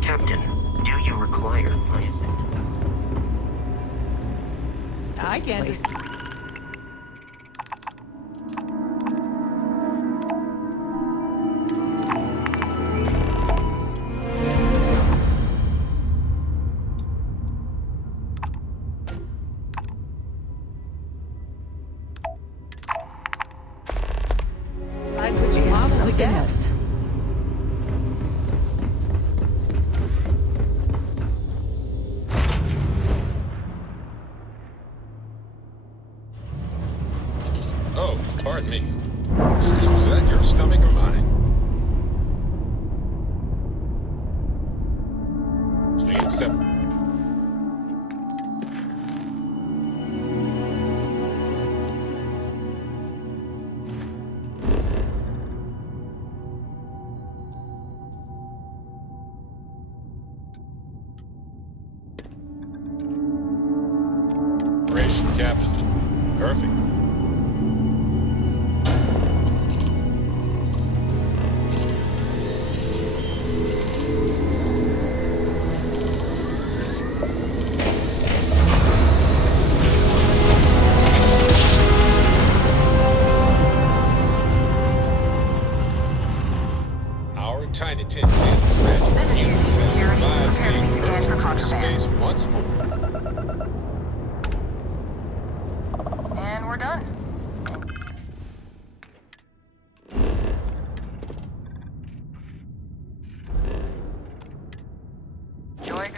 Captain, do you require my assistance? I can't just... I'd put you model to guess. Oh, pardon me. Was that your stomach or mine? Please accept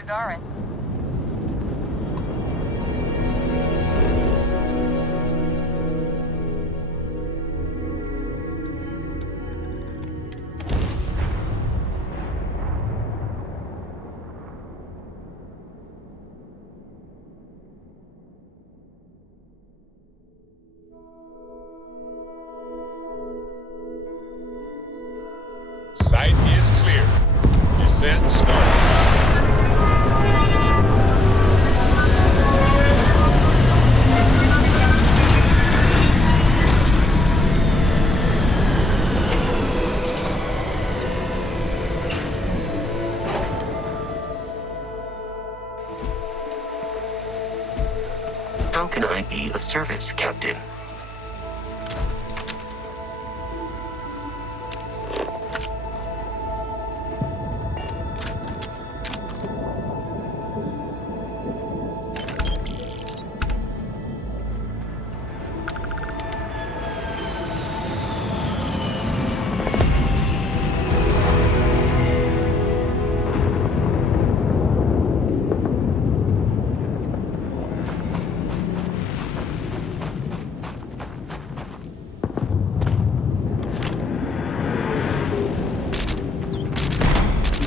Gagarin. Site is clear. Descent started. How can I be of service, Captain?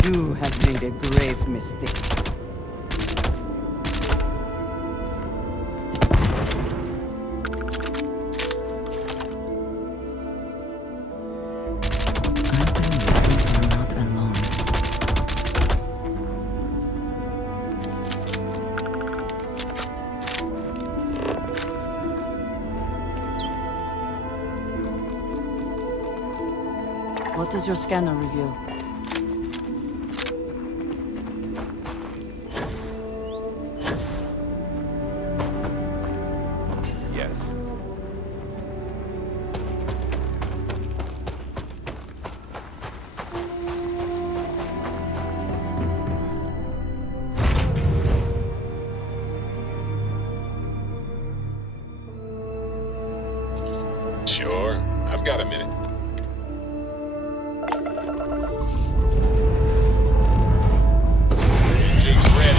You have made a grave mistake. What does your scanner reveal? Yes. Sure, I've got a minute. Engine's ready.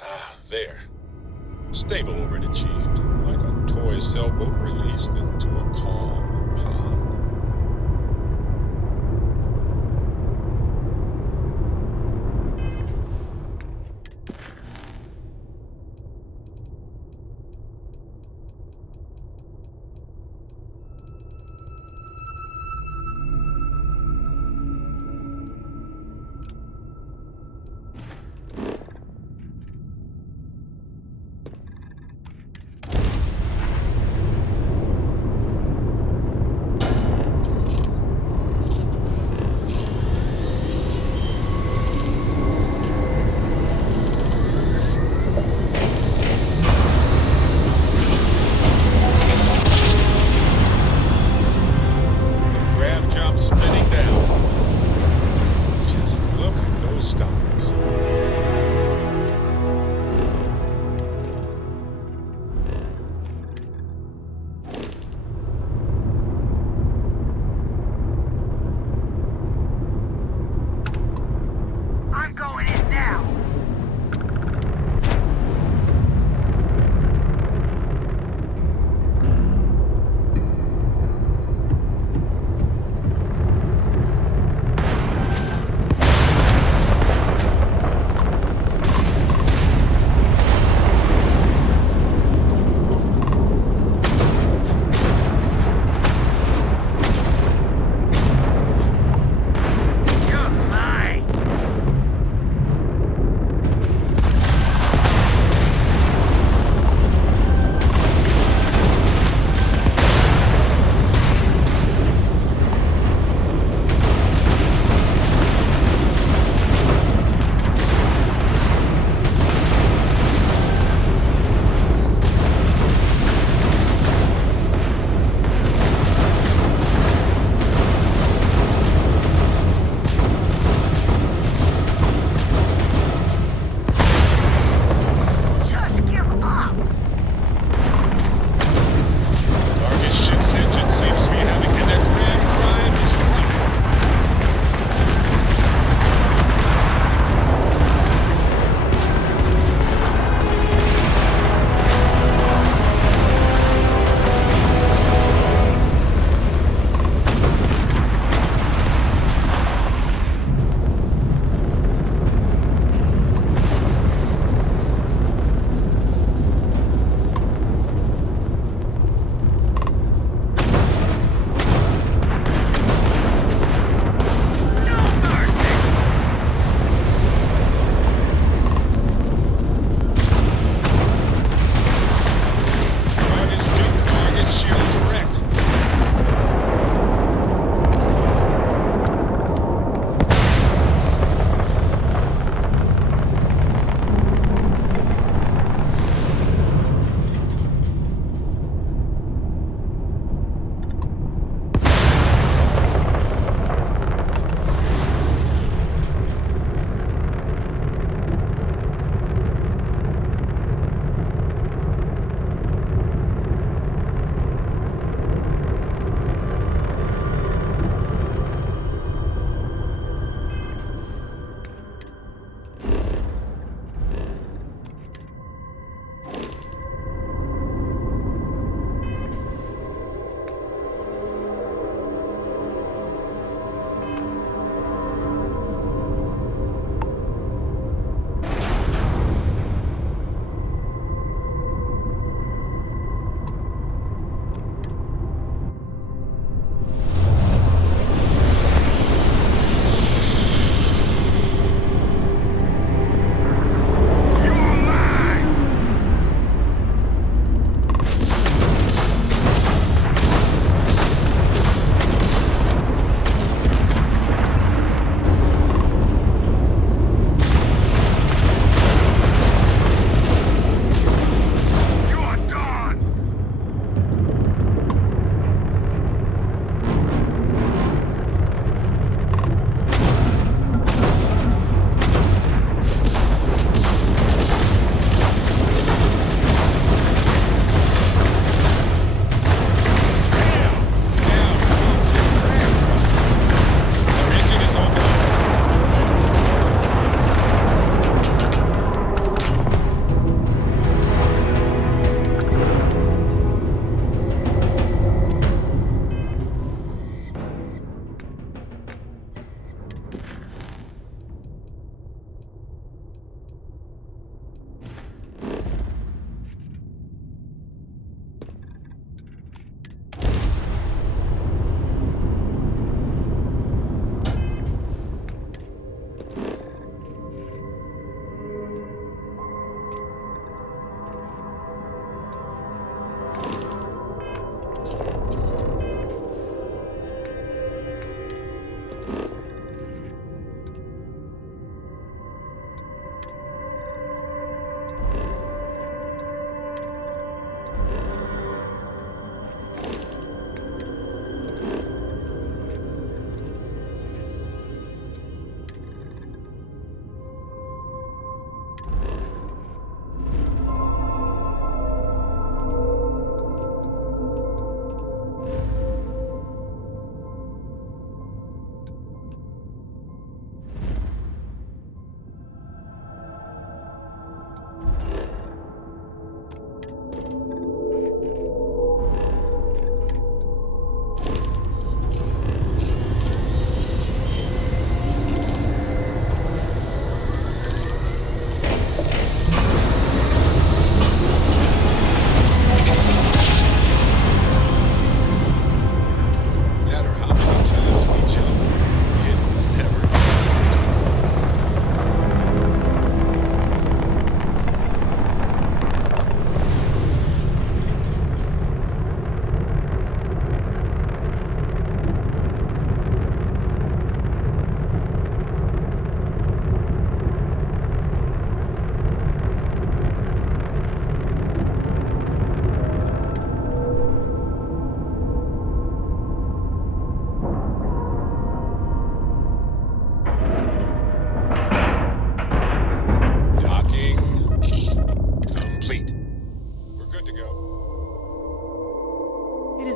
Ah, there. Stable orbit achieved, like a toy sailboat released into a calm pond.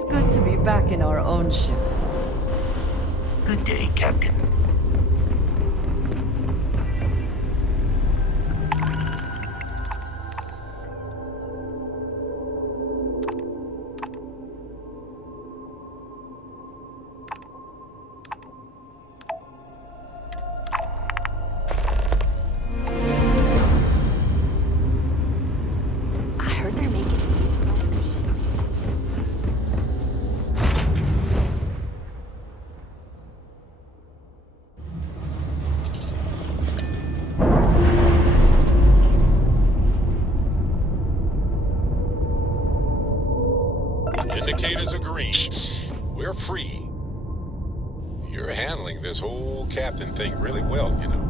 good to be back in our own ship. Good day, Captain. Indicators are green. We're free. You're handling this whole captain thing really well, you know.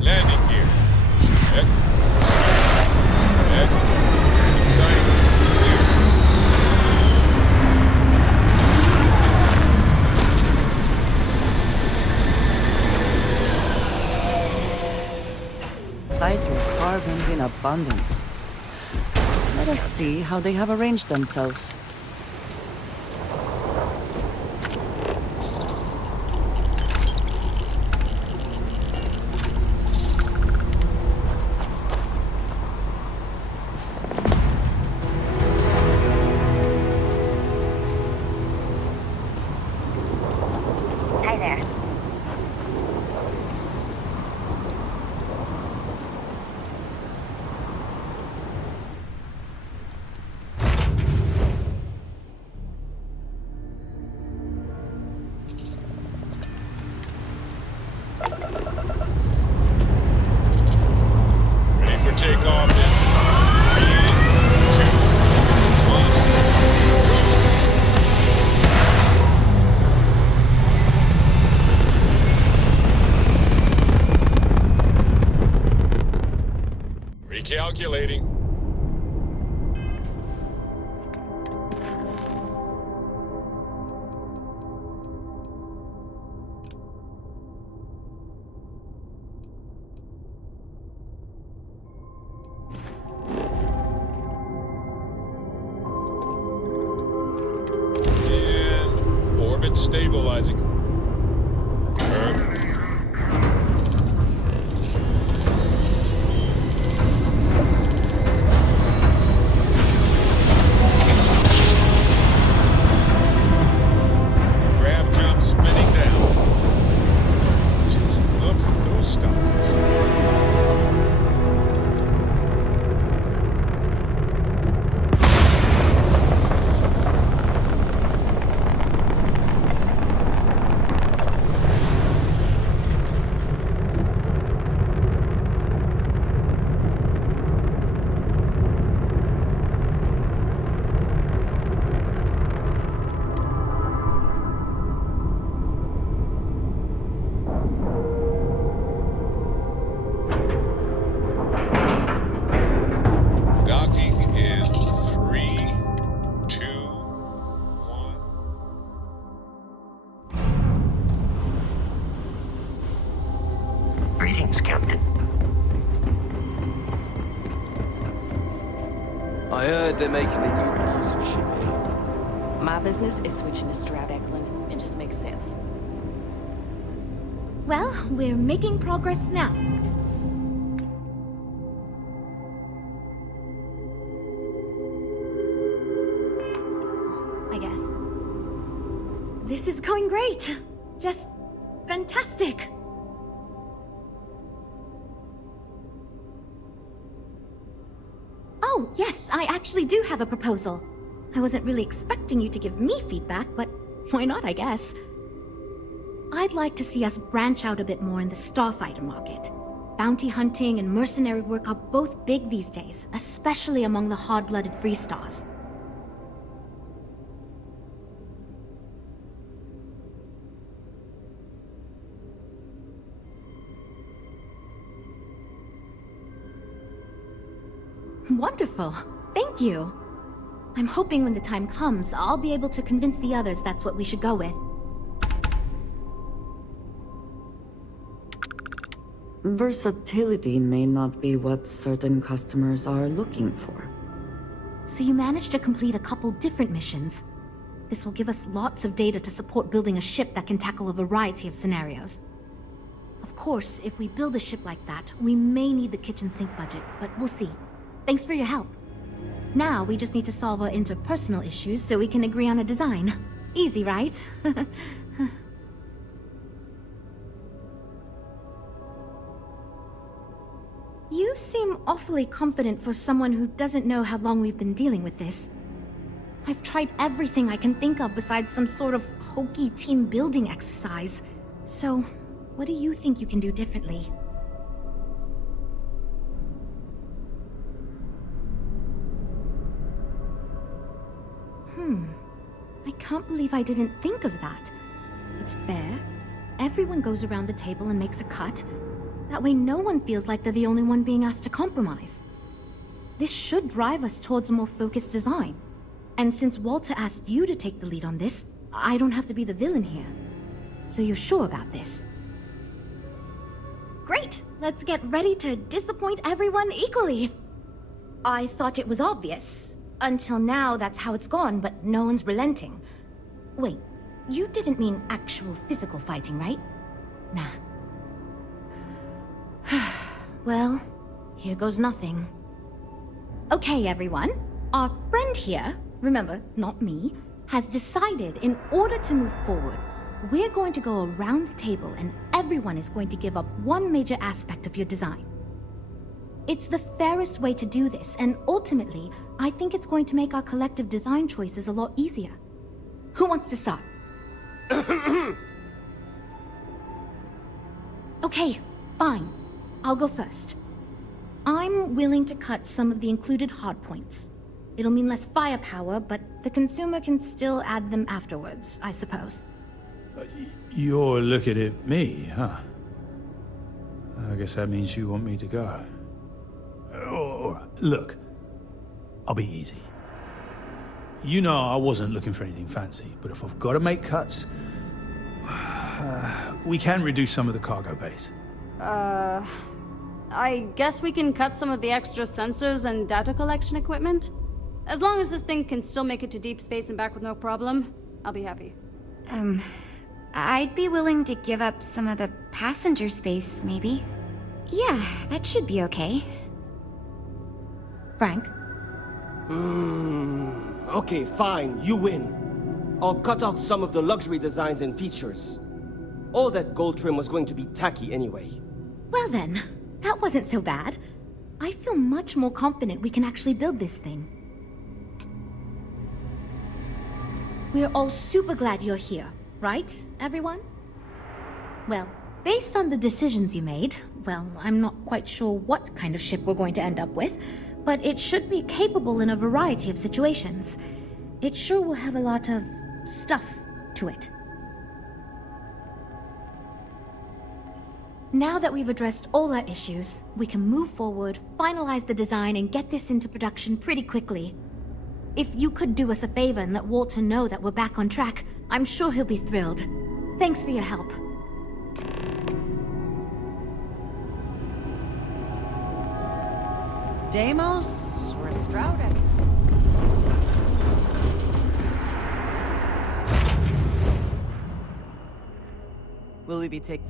Landing gear. Check. Check. Sight. Clear. Hydrocarbons in abundance. Let us see how they have arranged themselves. Hi there. orbit stabilizing. Perfect. Grab jump spinning down. Just look at those stars. Docking in 3, 2, 1. Greetings, Captain. I heard they're making a new piece of ship here. My business is switching to Stroud Eklund. It just makes sense. Well, we're making progress now. I guess. This is going great. Just fantastic. Oh, yes, I actually do have a proposal. I wasn't really expecting you to give me feedback, but why not, I guess. I'd like to see us branch out a bit more in the starfighter market. Bounty hunting and mercenary work are both big these days, especially among the hard-blooded free stars. Wonderful. Thank you. I'm hoping when the time comes, I'll be able to convince the others that's what we should go with. Versatility may not be what certain customers are looking for. So you managed to complete a couple different missions. This will give us lots of data to support building a ship that can tackle a variety of scenarios. Of course, if we build a ship like that, we may need the kitchen sink budget, but we'll see. Thanks for your help. Now we just need to solve our interpersonal issues so we can agree on a design. Easy, right? You seem awfully confident for someone who doesn't know how long we've been dealing with this. I've tried everything I can think of besides some sort of hokey team building exercise. So, what do you think you can do differently? I can't believe I didn't think of that. It's fair. Everyone goes around the table and makes a cut. That way no one feels like they're the only one being asked to compromise. This should drive us towards a more focused design. And since Walter asked you to take the lead on this, I don't have to be the villain here. So you're sure about this? Great! Let's get ready to disappoint everyone equally! I thought it was obvious. Until now, that's how it's gone, but no one's relenting. Wait, you didn't mean actual physical fighting, right? Nah. Well, here goes nothing. Okay, everyone. Our friend here, remember, not me, has decided in order to move forward, we're going to go around the table and everyone is going to give up one major aspect of your design. It's the fairest way to do this, and ultimately, I think it's going to make our collective design choices a lot easier. Who wants to start? Okay, fine. I'll go first. I'm willing to cut some of the included hardpoints. It'll mean less firepower, but the consumer can still add them afterwards, I suppose. You're looking at me, huh? I guess that means you want me to go. All right, look. I'll be easy. You know I wasn't looking for anything fancy, but if I've got to make cuts, we can reduce some of the cargo base. I guess we can cut some of the extra sensors and data collection equipment? As long as this thing can still make it to deep space and back with no problem, I'll be happy. I'd be willing to give up some of the passenger space, maybe. Yeah, that should be okay. Frank? Okay, fine, you win. I'll cut out some of the luxury designs and features. All that gold trim was going to be tacky anyway. Well then, that wasn't so bad. I feel much more confident we can actually build this thing. We're all super glad you're here, right, everyone? Well, based on the decisions you made, well, I'm not quite sure what kind of ship we're going to end up with, but it should be capable in a variety of situations. It sure will have a lot of stuff to it. Now that we've addressed all our issues, we can move forward, finalize the design, and get this into production pretty quickly. If you could do us a favor and let Walter know that we're back on track, I'm sure he'll be thrilled. Thanks for your help. Deimos or Stroud? Will we be taking...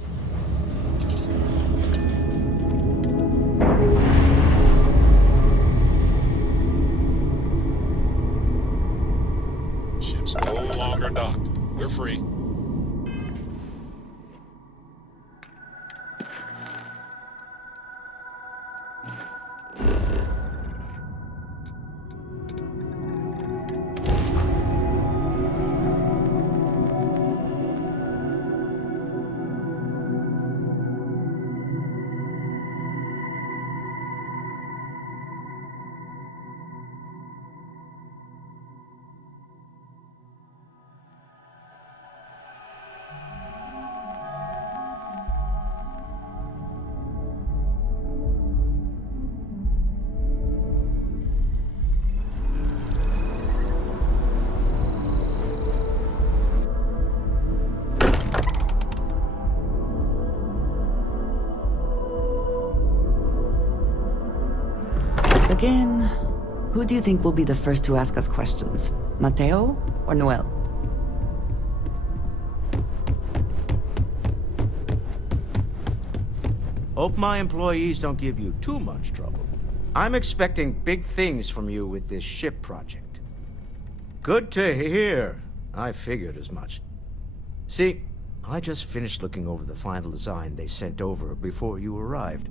Ship's no longer docked. We're free. Again, who do you think will be the first to ask us questions? Mateo or Noel? Hope my employees don't give you too much trouble. I'm expecting big things from you with this ship project. Good to hear. I figured as much. See, I just finished looking over the final design they sent over before you arrived.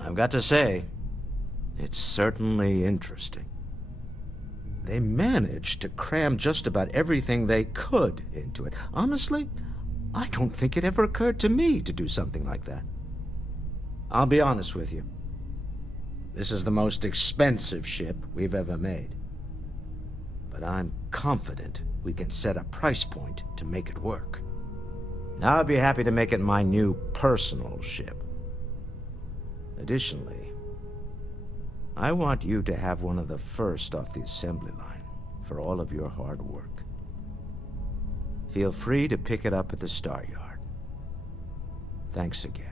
I've got to say, it's certainly interesting. They managed to cram just about everything they could into it. Honestly, I don't think it ever occurred to me to do something like that. I'll be honest with you. This is the most expensive ship we've ever made. But I'm confident we can set a price point to make it work. I'll be happy to make it my new personal ship. Additionally, I want you to have one of the first off the assembly line for all of your hard work. Feel free to pick it up at the Star Yard. Thanks again.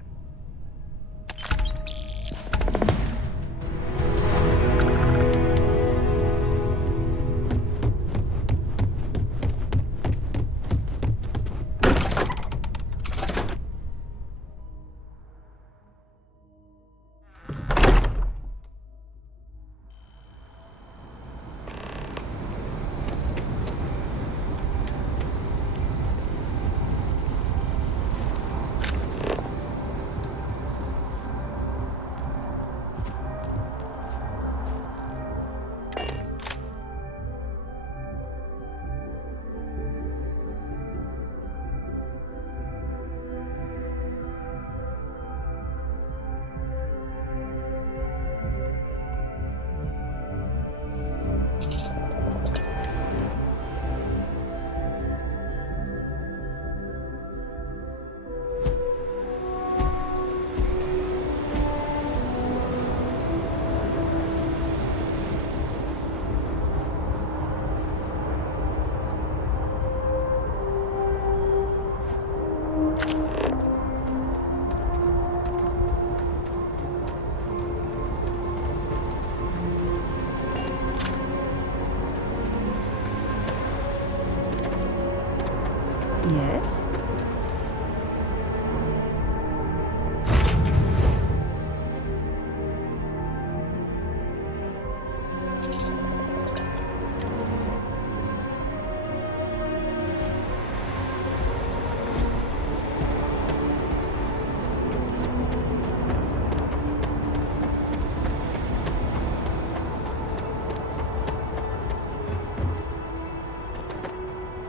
Yes?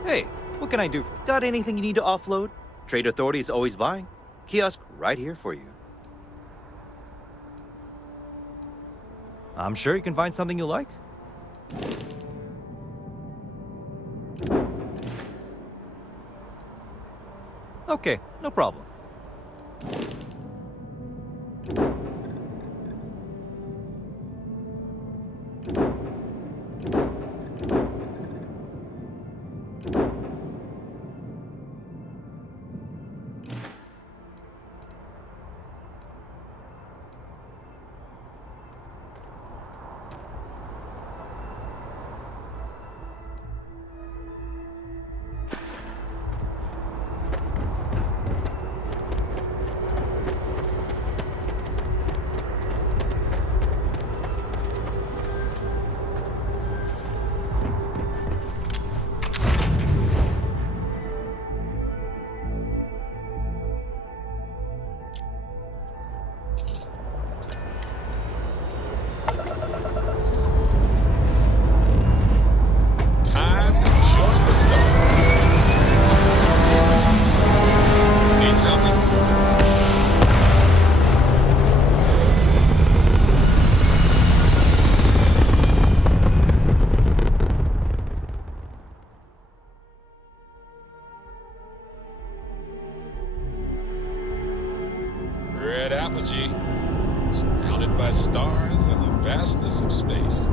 Hey, what can I do? Got anything you need to offload? Trade Authority is always buying. Kiosk right here for you. I'm sure you can find something you like. Okay, no problem. Time to join the stars. Need something? Red apogee, surrounded by stars and the vastness of space.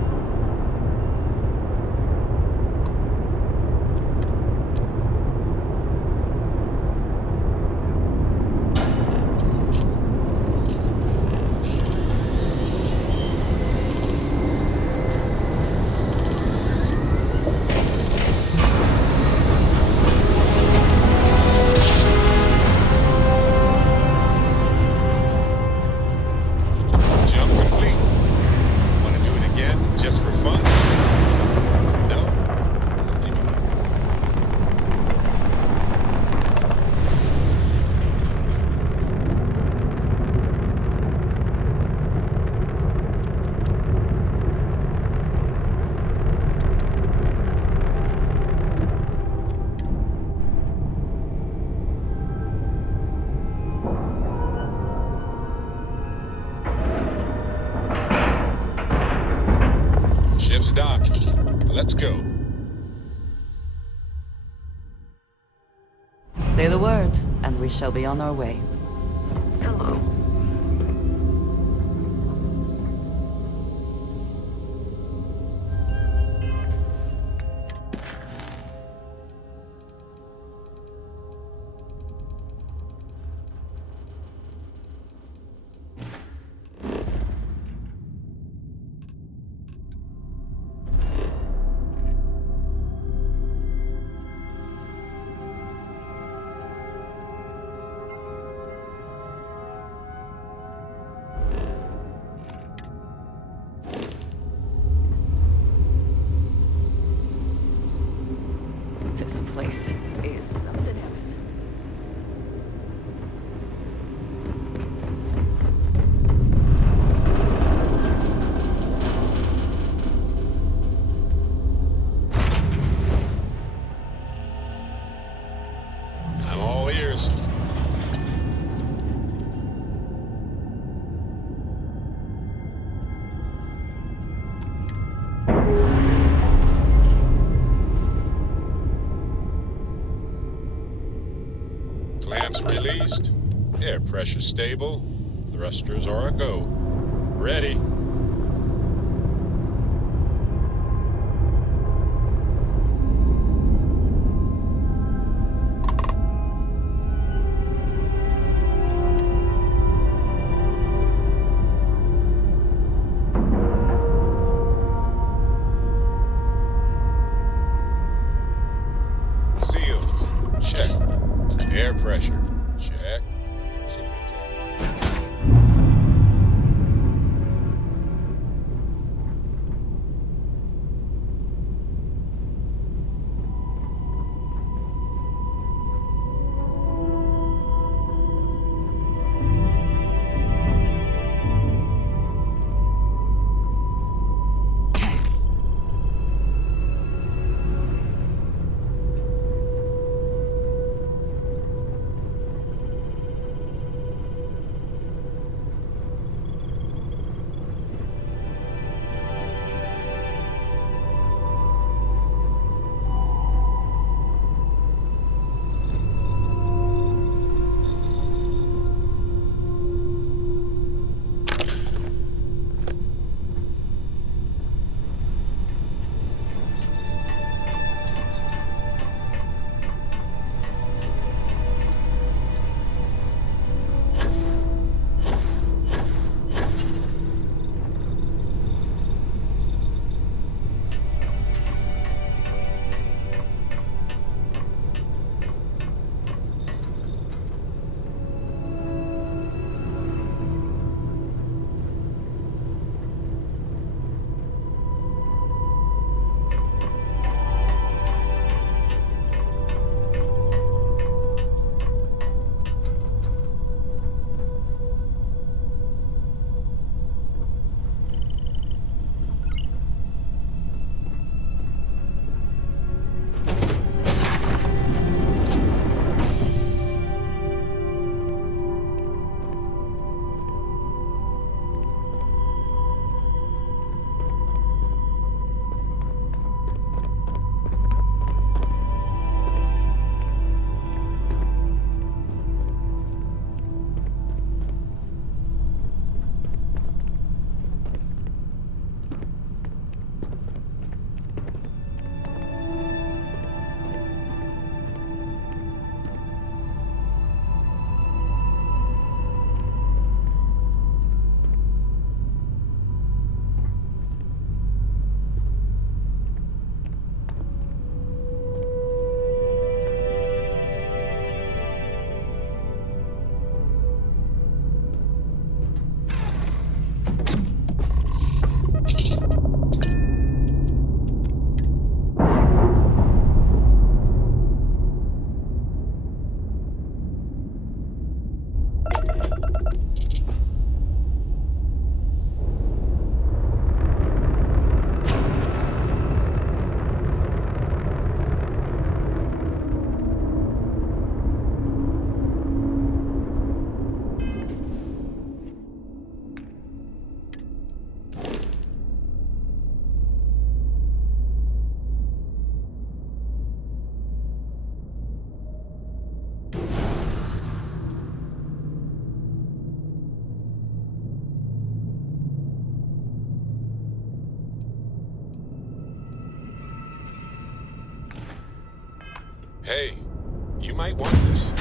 Jump complete. Want to do it again, just for fun? No? Maybe not. Ship's docked. Let's go. Say the word, and we shall be on our way. Hello. This place is something else. I'm all ears. Clamps released. Air pressure stable. Thrusters are a go. Ready. Sealed. Check. pressure. Check. Hey, you might want this.